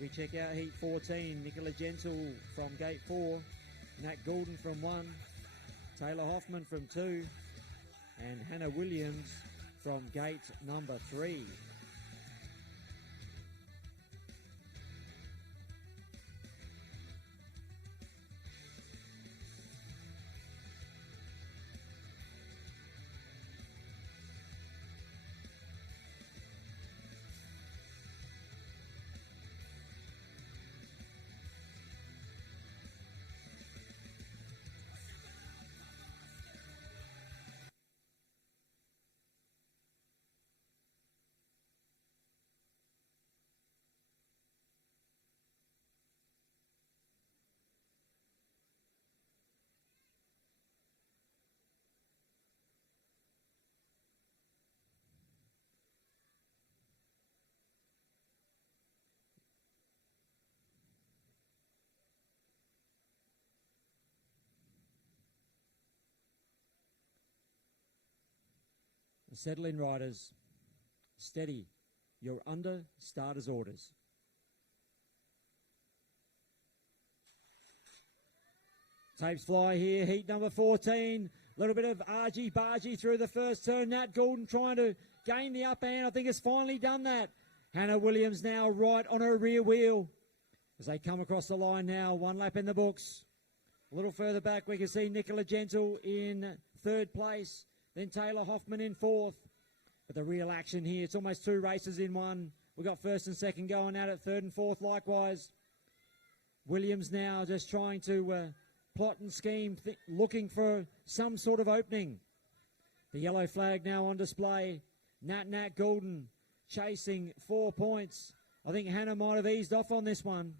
We check out heat 14. Nicola Gentle from gate 4. Nat Goulden from 1. Taylor Hoffman from 2. And Hannah Williams from gate number 3. Settle in, riders. Steady. You're under starter's orders. Tapes fly here. Heat number 14. A little bit of argy-bargy through the first turn. Nat Goulden trying to gain the upper hand. I think has finally done that. Hannah Williams now right on her rear wheel. As they come across the line now. 1 lap in the books. A little further back we can see Nicola Gentle in third place. Then Taylor Hoffman in fourth. But the real action here, it's almost 2 races in one. We've got first and second going out at third and fourth likewise. Williams now just trying to plot and scheme, looking for some sort of opening. The yellow flag now on display. Nat Goulden chasing 4 points. I think Hannah might have eased off on this one.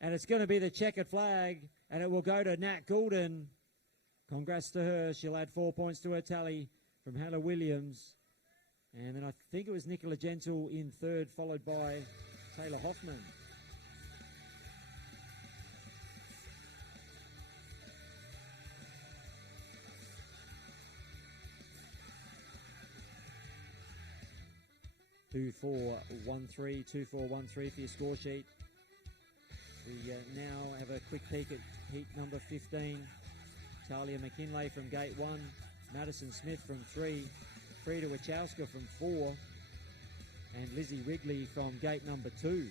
And it's going to be the checkered flag, and it will go to Nat Goulden. Congrats to her. She'll add 4 points to her tally from Hannah Williams. And then I think it was Nicola Gentle in third, followed by Taylor Hoffman. Two, 4, 1, 3, 2, 4, 1, 3 for your score sheet. We now have a quick peek at heat number 15. Talia McKinlay from gate 1, Madison Smith from 3, Frida Wachowska from 4, and Lizzie Wrigley from gate number 2.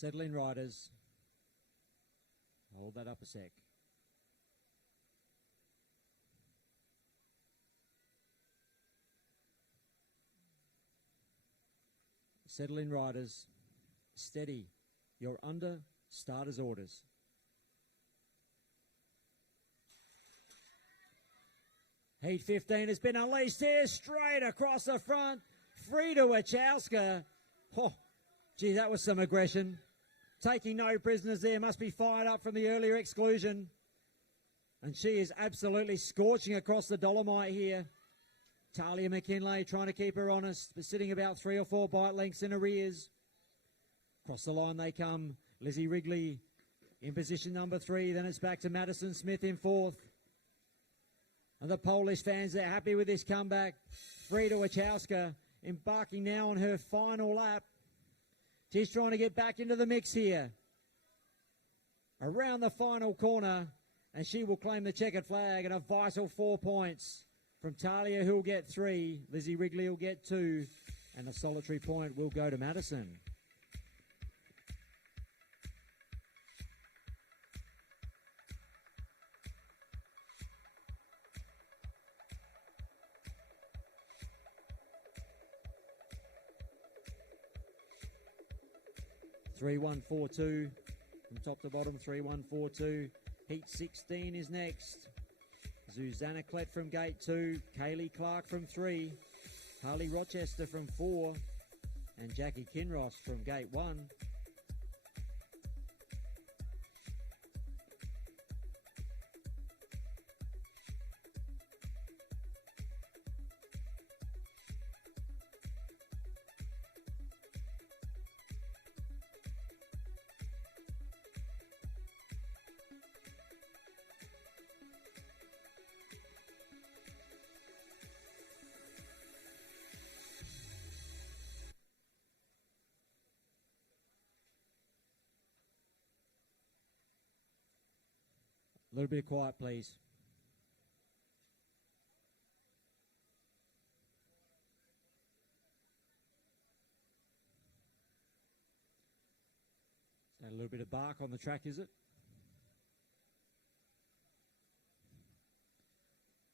Settle in, riders. Hold that up a sec. Settle in, riders. Steady. You're under starter's orders. Heat 15 has been unleashed here, straight across the front. Frida Wachowska. Oh, gee, that was some aggression. Taking no prisoners there, must be fired up from the earlier exclusion. And she is absolutely scorching across the Dolomite here. Talia McKinlay trying to keep her honest, but sitting about 3 or 4 bite lengths in arrears. Across the line they come. Lizzie Wrigley in position number 3. Then it's back to Madison Smith in 4th. And the Polish fans, they're happy with this comeback. Frida Wachowska embarking now on her final lap. She's trying to get back into the mix here. Around the final corner, and she will claim the checkered flag and a vital 4 points from Talia, who'll get 3. Lizzie Wrigley will get 2, and a solitary point will go to Madison. (3-1-4-2) from top to bottom. 3-1-4-2. Heat 16 is next. Susanna Klett from gate 2, Kaylee Clark from 3, Harley Rochester from 4, and Jackie Kinross from gate 1. A little bit of quiet, please. Is that a little bit of bark on the track, is it?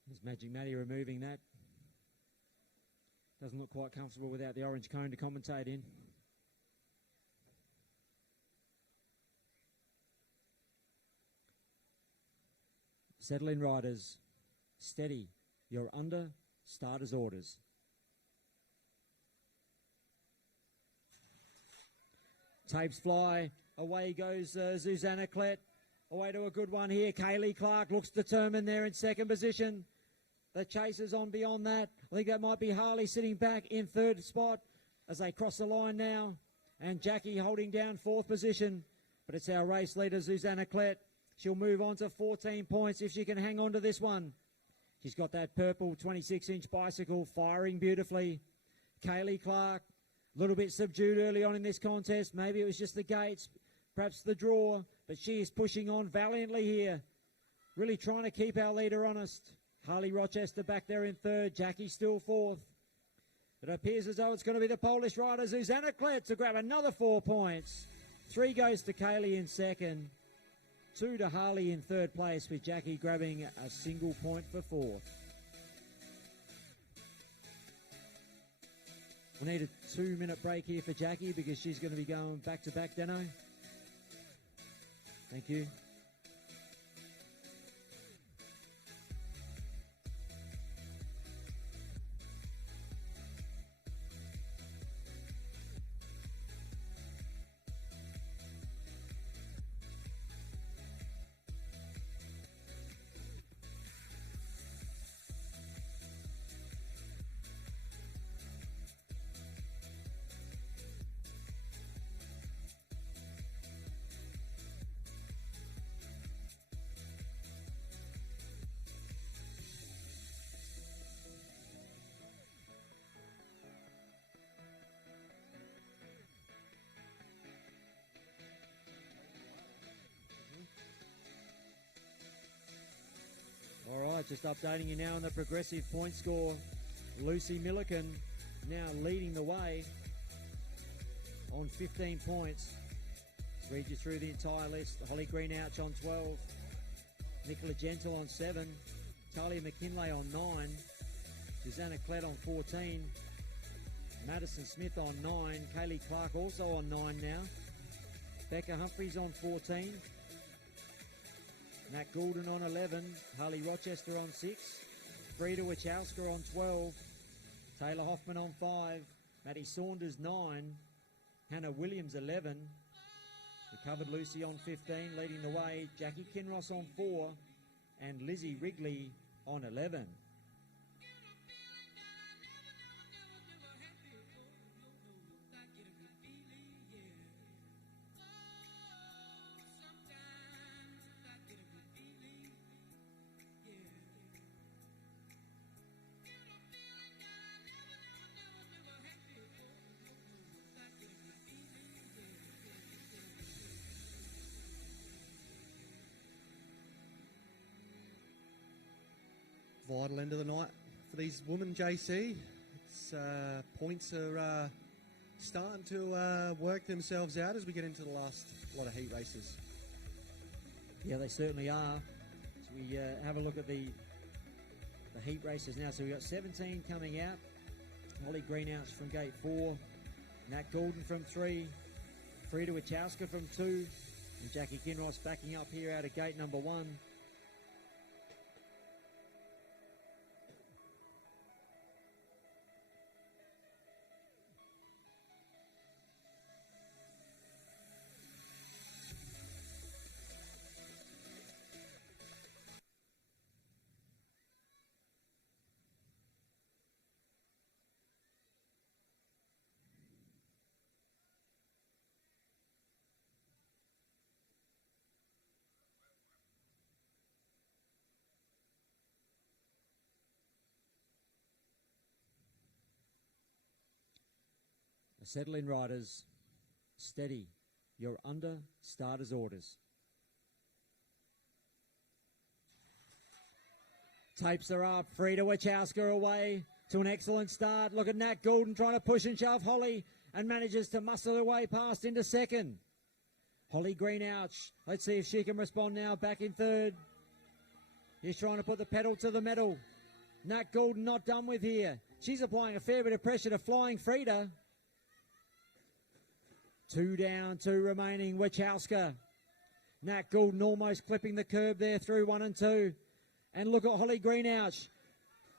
There's Magic Matty removing that. Doesn't look quite comfortable without the orange cone to commentate in. Settle in, riders. Steady. You're under starter's orders. Tapes fly. Away goes Susanna Klett. Away to a good one here. Kaylee Clark looks determined there in second position. The chasers on beyond that. I think that might be Harley sitting back in third spot as they cross the line now. And Jackie holding down fourth position. But it's our race leader, Susanna Klett. She'll move on to 14 points if she can hang on to this one. She's got that purple 26-inch bicycle firing beautifully. Kaylee Clark, a little bit subdued early on in this contest. Maybe it was just the gates, perhaps the draw, but she is pushing on valiantly here. Really trying to keep our leader honest. Harley Rochester back there in third. Jackie still fourth. It appears as though it's going to be the Polish rider, Susanna Klett, to grab another 4 points. 3 goes to Kaylee in second. 2 to Harley in third place, with Jackie grabbing a single point for fourth. We need a 2-minute break here for Jackie because she's going to be going back-to-back, Dano. Thank you. All right, just updating you now on the progressive point score. Lucy Milliken now leading the way on 15 points. Read you through the entire list. Holly Greenouch on 12. Nicola Gentle on 7. Talia McKinlay on 9. Susanna Klett on 14. Madison Smith on 9. Kaylee Clark also on 9 now. Becca Humphreys on 14. Nat Goulden on 11. Harley Rochester on 6. Frida Wachowska on 12. Taylor Hoffman on 5. Maddie Saunders 9. Hannah Williams 11. Recovered Lucy on 15, leading the way. Jackie Kinross on 4. And Lizzie Wrigley on 11. Vital end of the night for these women, JC. It's, points are starting to work themselves out as we get into the last lot of heat races. Yeah, they certainly are. So we have a look at the heat races now. So we've got 17 coming out. Holly Greenouch from gate 4. Nat Goulden from 3. Frida Wachowska from 2. And Jackie Kinross backing up here out of gate number 1. Settle in, riders. Steady. You're under starter's orders. Tapes are up. Frida Wachowska away to an excellent start. Look at Nat Goulden trying to push and shove Holly and manages to muscle her way past into second. Holly Greenouch. Let's see if she can respond now. Back in third. He's trying to put the pedal to the metal. Nat Goulden not done with here. She's applying a fair bit of pressure to Flying Frida. 2 down, 2 remaining. Wachowska. Nat Goulden almost clipping the curb there through 1 and 2. And look at Holly Greenouch.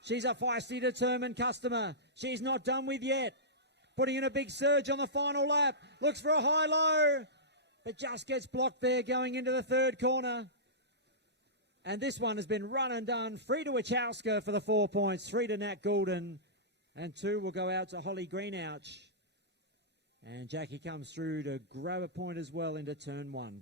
She's a feisty, determined customer. She's not done with yet. Putting in a big surge on the final lap. Looks for a high-low. But just gets blocked there going into the third corner. And this one has been run and done. Frida Wachowska for the 4 points. 3 to Nat Goulden. And 2 will go out to Holly Greenouch. And Jackie comes through to grab a point as well into turn 1.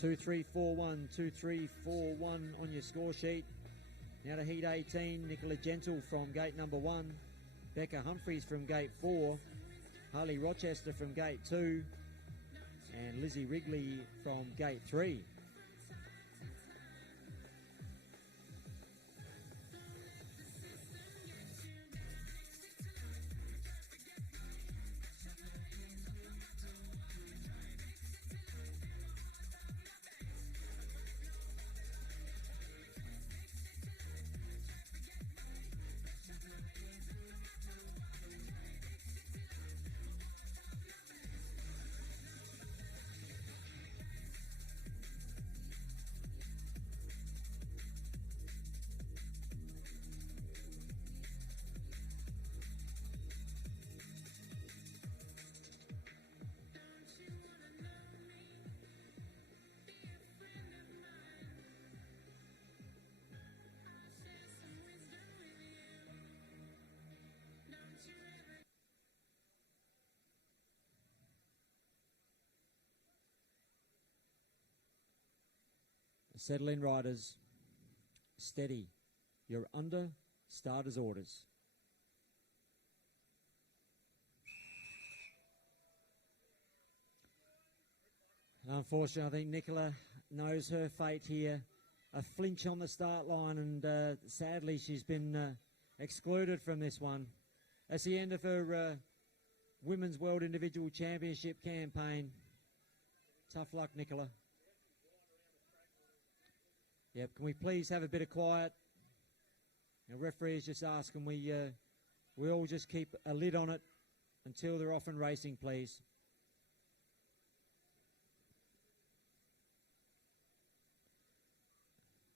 Two, 3, 4, 1, 2, 3, 4, 1 on your score sheet. Now to heat 18, Nicola Gentle from gate number 1. Becca Humphreys from gate 4, Harley Rochester from gate 2, and Lizzie Wrigley from gate 3. Settle in, riders. Steady. You're under starter's orders. Unfortunately, I think Nicola knows her fate here. A flinch on the start line, and sadly she's been excluded from this one. That's the end of her Women's World Individual Championship campaign. Tough luck, Nicola. Yep, can we please have a bit of quiet? The referee is just asking we all just keep a lid on it until they're off and racing, please.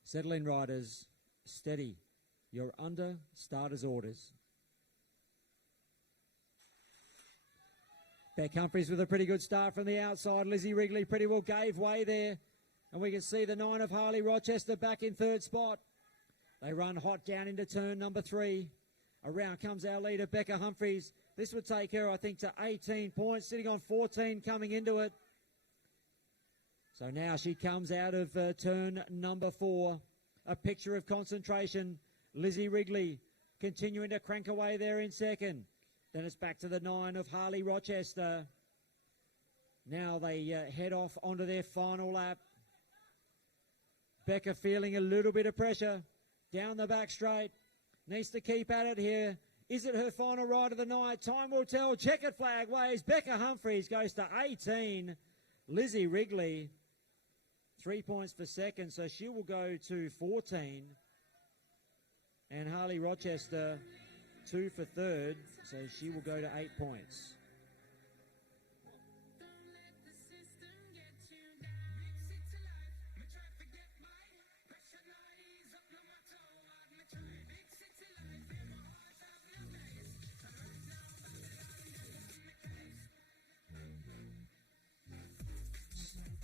Settle in, riders. Steady. You're under starter's orders. Beck Humphries with a pretty good start from the outside. Lizzie Wrigley pretty well gave way there. And we can see the 9 of Harley Rochester back in third spot. They run hot down into turn number 3. Around comes our leader, Becca Humphries. This would take her, I think, to 18 points, sitting on 14 coming into it. So now she comes out of turn number 4. A picture of concentration. Lizzie Wrigley continuing to crank away there in second. Then it's back to the 9 of Harley Rochester. Now they head off onto their final lap. Becca feeling a little bit of pressure. Down the back straight. Needs to keep at it here. Is it her final ride of the night? Time will tell. Checkered flag waves. Becca Humphries goes to 18. Lizzie Wrigley, 3 points for second, so she will go to 14. And Harley Rochester, 2 for third, so she will go to 8 points.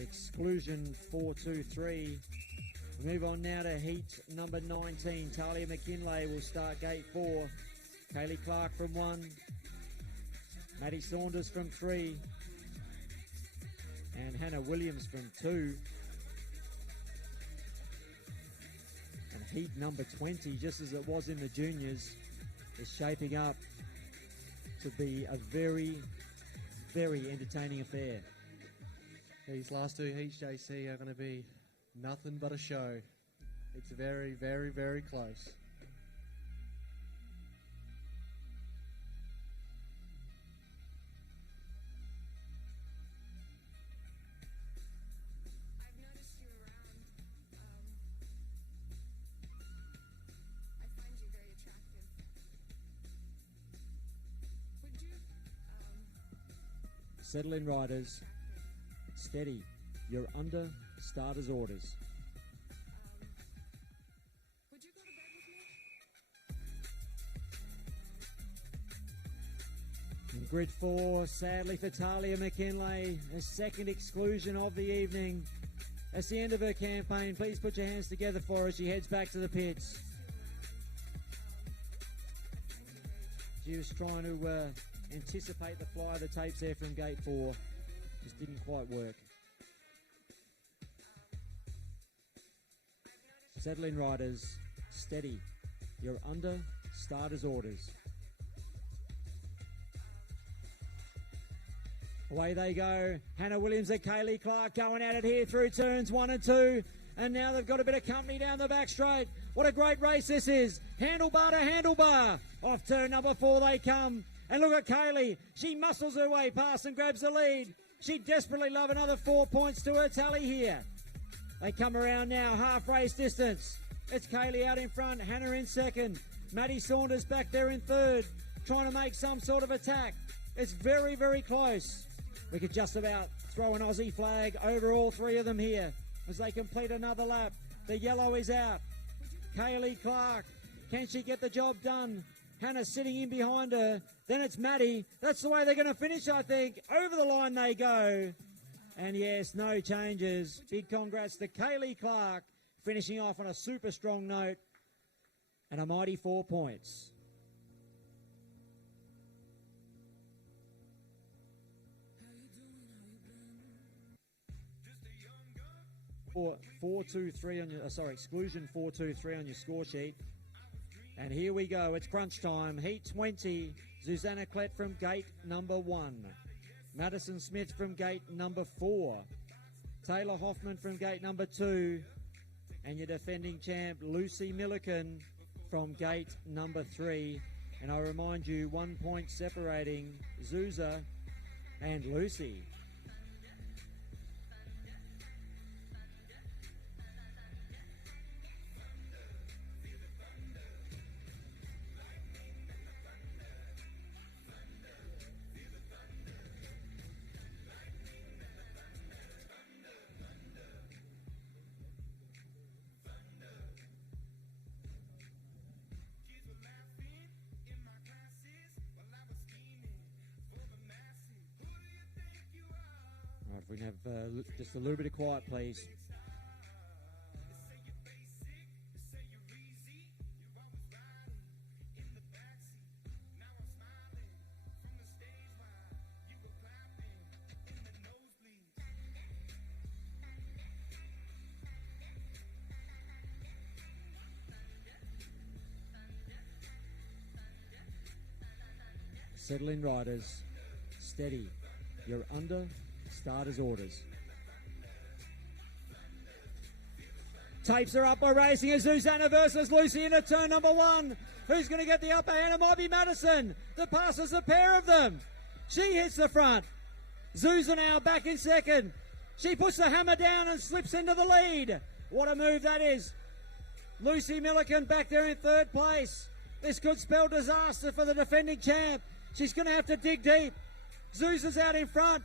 Exclusion 423. Move on now to heat number 19. Talia McKinlay will start gate 4. Kaylee Clark from 1. Maddie Saunders from 3. And Hannah Williams from 2. And heat number 20, just as it was in the juniors, is shaping up to be a very, very entertaining affair. These last 2 heats, JC, are going to be nothing but a show. It's very, very, very close. I've noticed you around. I find you very attractive. Would you, Settle in, riders. Steady. You're under starter's orders. would you go to bed with me? In grid 4, sadly for Talia McKinlay, a second exclusion of the evening. That's the end of her campaign. Please put your hands together for her as she heads back to the pits. She was trying to anticipate the fly of the tapes there from gate 4. Just didn't quite work. Settle in, riders. Steady. You're under starter's orders. Away they go. Hannah Williams and Kaylee Clark going at it here through turns 1 and 2. And now they've got a bit of company down the back straight. What a great race this is. Handlebar to handlebar. Off turn number 4 they come. And look at Kaylee. She muscles her way past and grabs the lead. She'd desperately love another 4 points to her tally here. They come around now, half race distance. It's Kaylee out in front, Hannah in second. Maddie Saunders back there in third, trying to make some sort of attack. It's very, very close. We could just about throw an Aussie flag over all 3 of them here as they complete another lap. The yellow is out. Kaylee Clark, can she get the job done? Hannah sitting in behind her. Then it's Maddie. That's the way they're going to finish, I think. Over the line they go. And yes, no changes. Big congrats to Kaylee Clark, finishing off on a super strong note and a mighty 4 points. 4-2-3 on your, exclusion 4-2-3 on your score sheet. And here we go. It's crunch time. Heat 20. Susanna Klett from gate number 1. Madison Smith from gate number 4. Taylor Hoffman from gate number 2, and your defending champ Lucy Milliken from gate number 3. And I remind you, 1 point separating Zuza and Lucy. If we can have just a little bit of quiet, please. Settle in, riders. Steady. You're under starters' orders. Tapes are up by racing as Susanna versus Lucy into turn number 1. Who's going to get the upper hand? It might be Madison. The passes a pair of them. She hits the front. Zuza now back in second. She puts the hammer down and slips into the lead. What a move that is. Lucy Milliken back there in third place. This could spell disaster for the defending champ. She's going to have to dig deep. Zuza's out in front.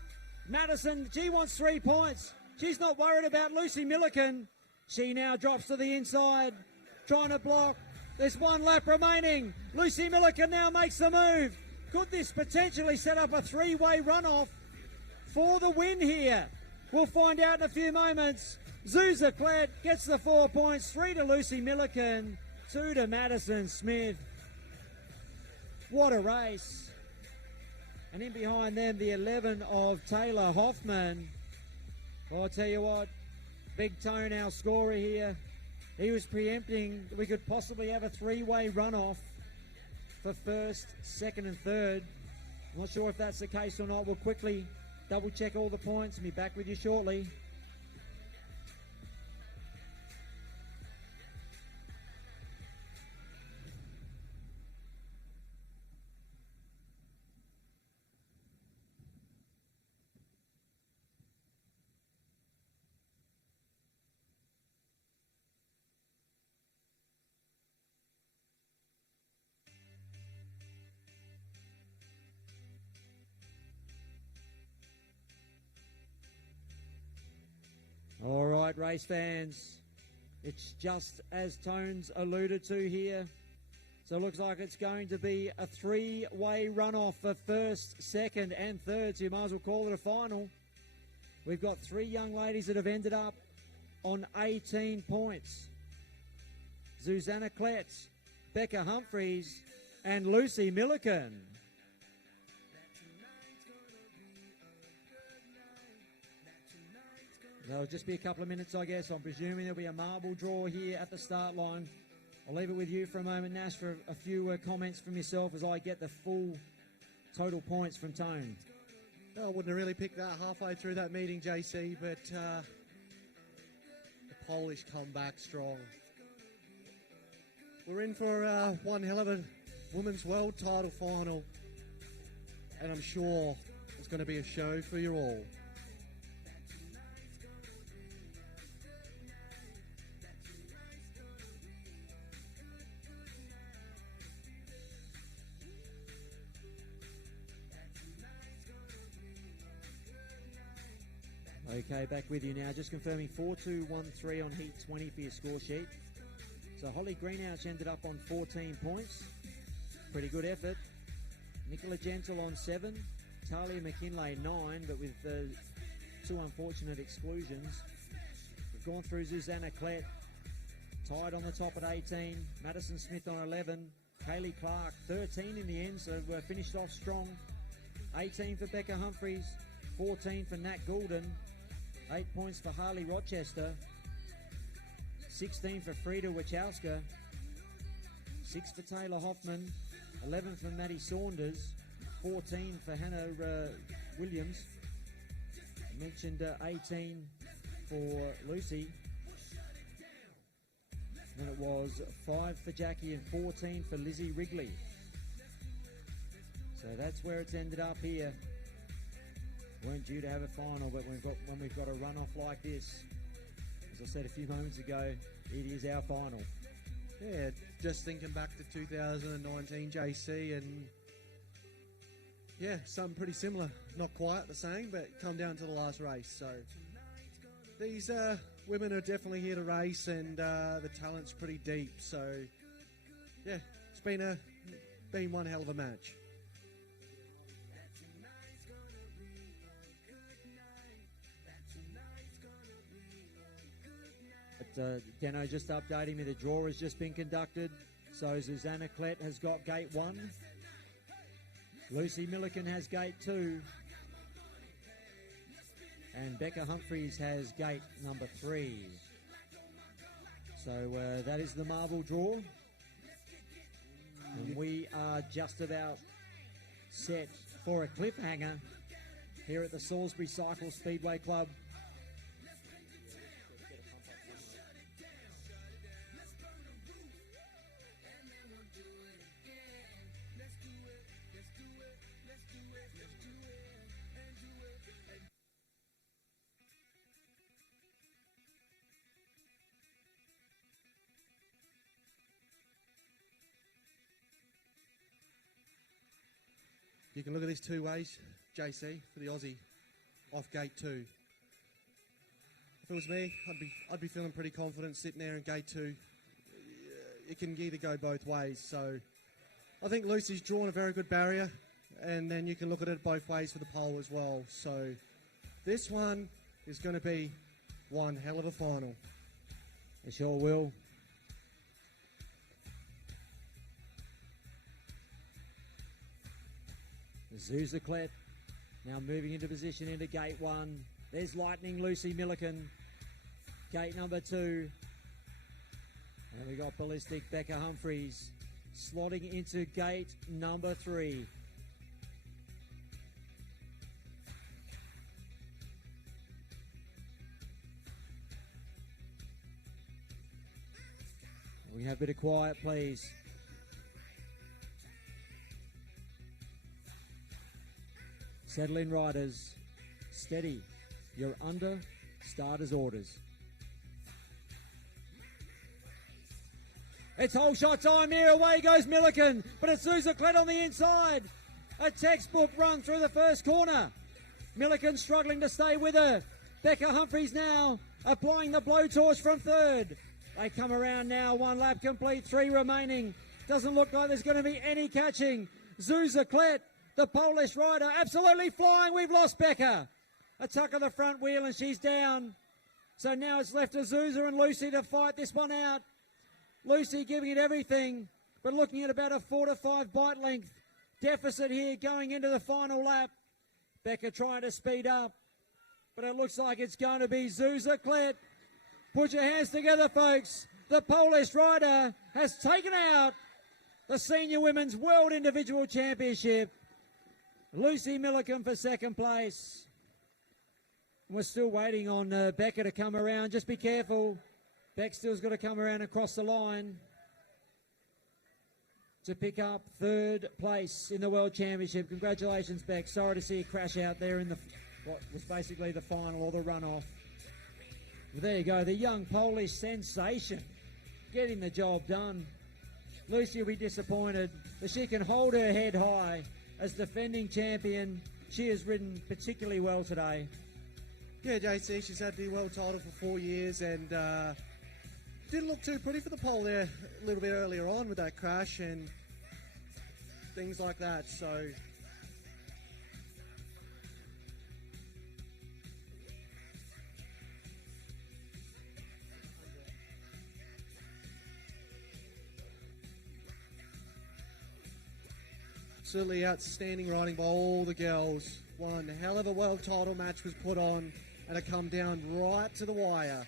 Madison, she wants 3 points. She's not worried about Lucy Milliken. She now drops to the inside, trying to block. There's 1 lap remaining. Lucy Milliken now makes the move. Could this potentially set up a 3-way runoff for the win here? We'll find out in a few moments. Zuza Klett gets the 4 points. 3 to Lucy Milliken, 2 to Madison Smith. What a race. And in behind them, the 11 of Taylor Hoffman. Well, I'll tell you what, Big Tone, our scorer here, he was preempting that we could possibly have a 3-way runoff for first, second and third. I'm not sure if that's the case or not. We'll quickly double check all the points and be back with you shortly. All right, race fans, it's just as Tones alluded to here. So it looks like it's going to be a 3-way runoff for first, second and third. So you might as well call it a final. We've got 3 young ladies that have ended up on 18 points. Susanna Klett, Becca Humphreys and Lucy Milliken. There'll just be a couple of minutes, I guess. I'm presuming there'll be a marble draw here at the start line. I'll leave it with you for a moment, Nash, for a few comments from yourself as I get the full total points from Tone. No, I wouldn't have really picked that halfway through that meeting, JC, but the Polish come back strong. We're in for one hell of a women's world title final, and I'm sure it's going to be a show for you all. Okay, back with you now. Just confirming 4-2-1-3 on heat 20 for your score sheet. So Holly Greenhouse ended up on 14 points. Pretty good effort. Nicola Gentle on 7. Talia McKinlay 9, but with 2 unfortunate exclusions. We've gone through Susanna Klett, tied on the top at 18. Madison Smith on 11. Kaylee Clark 13 in the end, so finished off strong. 18 for Becca Humphreys. 14 for Nat Goulden. 8 points for Harley Rochester. 16 for Frida Wachowska. 6 for Taylor Hoffman. 11 for Maddie Saunders. 14 for Hannah Williams. I mentioned 18 for Lucy. Then it was 5 for Jackie and 14 for Lizzie Wrigley. So that's where it's ended up here. Weren't due to have a final, but when we've got a runoff like this, as I said a few moments ago, it is our final. Yeah, just thinking back to 2019 JC, and yeah, something pretty similar. Not quite the same, but come down to the last race. So these women are definitely here to race, and the talent's pretty deep. So yeah, it's been one hell of a match. Deno just updating me, the draw has just been conducted. So Susanna Klett has got gate 1. Lucy Milliken has gate 2. And Becca Humphreys has gate number 3. So that is the marble draw. And we are just about set for a cliffhanger here at the Salisbury Cycle Speedway Club. You can look at this two ways, JC, for the Aussie, off gate 2. If it was me, I'd be feeling pretty confident sitting there in gate 2. It can either go both ways. So I think Lucy's drawn a very good barrier, and then you can look at it both ways for the pole as well. So this one is going to be one hell of a final. It sure will. Zuza Klett now moving into position into gate 1. There's Lightning Lucy Milliken, gate number 2. And we got Ballistic Becca Humphreys slotting into gate number 3. We have a bit of quiet, please. Settle in, riders. Steady. You're under starter's orders. It's whole shot time here. Away goes Milliken, but it's Zuza Klett on the inside. A textbook run through the first corner. Milliken struggling to stay with her. Becca Humphreys now applying the blowtorch from third. They come around now. 1 lap complete, 3 remaining. Doesn't look like there's going to be any catching. Zuza Klett, the Polish rider, absolutely flying. We've lost Becca. A tuck of the front wheel and she's down. So now it's left to Zuza and Lucy to fight this one out. Lucy giving it everything, but looking at about a 4 to 5 bite length deficit here going into the final lap. Becca trying to speed up, but it looks like it's going to be Zuza Klett. Put your hands together, folks. The Polish rider has taken out the Senior Women's World Individual Championship. Lucy Milliken for second place. We're still waiting on Becca to come around. Just be careful. Beck still's got to come around and cross the line to pick up third place in the World Championship. Congratulations, Beck. Sorry to see you crash out there in what was basically the final or the runoff. Well, there you go, the young Polish sensation getting the job done. Lucy will be disappointed, but she can hold her head high as defending champion. She has ridden particularly well today. Yeah, JC, she's had the world title for 4 years and didn't look too pretty for the pole there a little bit earlier on with that crash and things like that. So absolutely outstanding riding by all the girls. One hell of a world title match was put on and it come down right to the wire.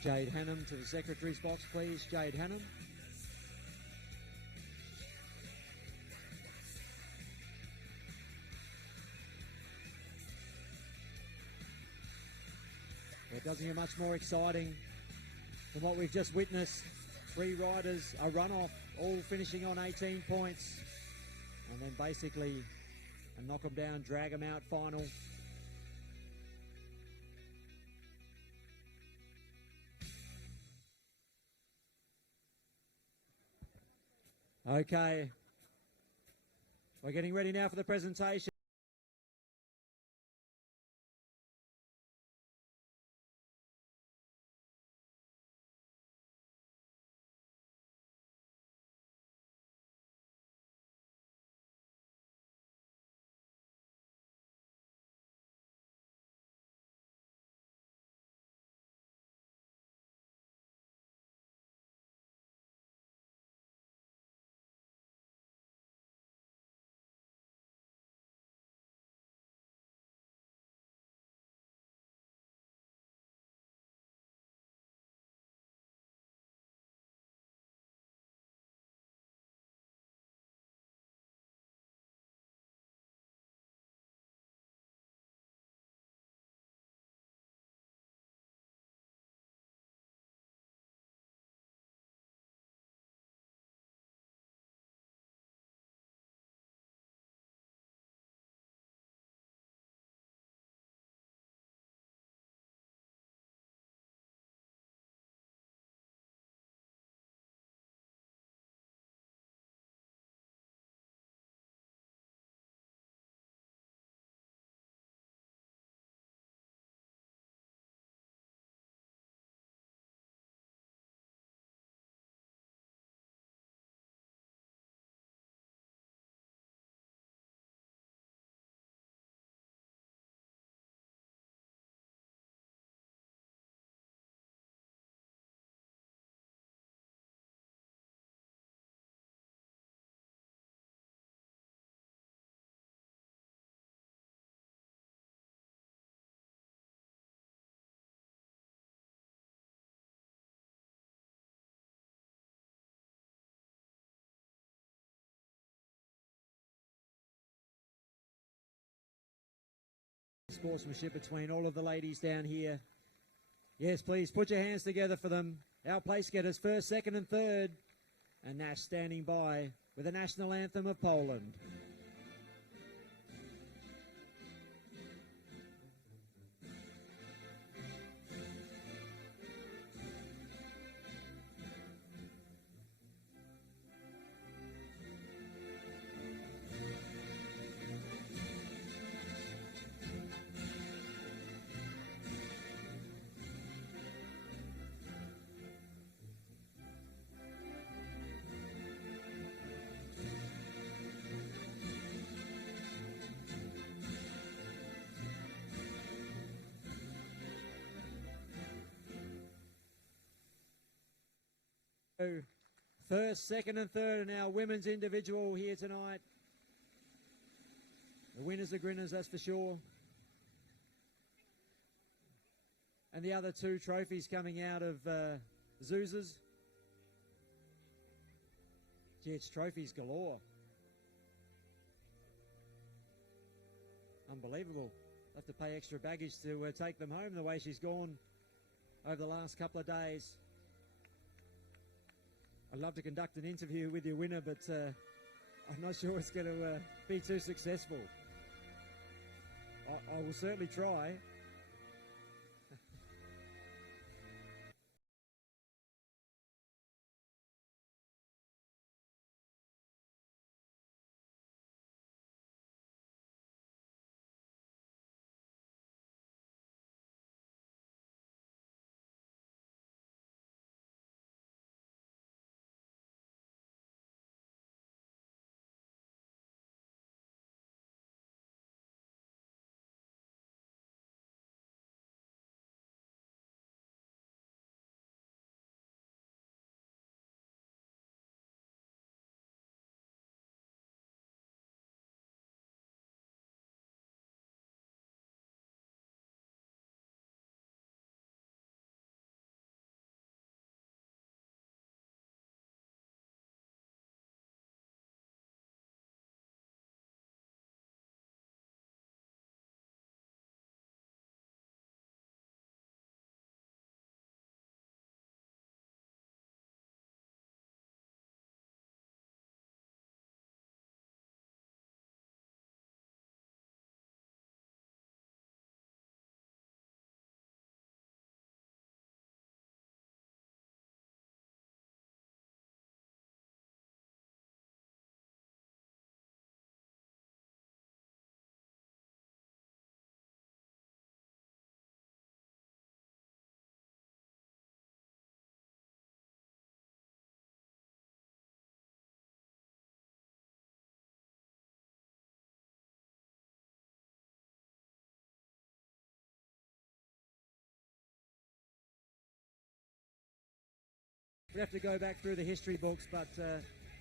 Jade Hannum to the secretary's box, please. Jade Hannum. It doesn't get much more exciting than what we've just witnessed. 3 riders, a runoff, all finishing on 18 points. And then basically a knock them down, drag them out final. Okay. We're getting ready now for the presentation. Sportsmanship between all of the ladies down here. Yes, please put your hands together for them. Our place getters, first, second and third. And Nash standing by with the national anthem of Poland. First, second and third in our women's individual here tonight. The winners are grinners, that's for sure. And the other 2 trophies coming out of Zoozers. Gee, it's trophies galore. Unbelievable. Have to pay extra baggage to take them home the way she's gone over the last couple of days. I'd love to conduct an interview with your winner, but I'm not sure it's going to be too successful. I will certainly try. We'd have to go back through the history books, but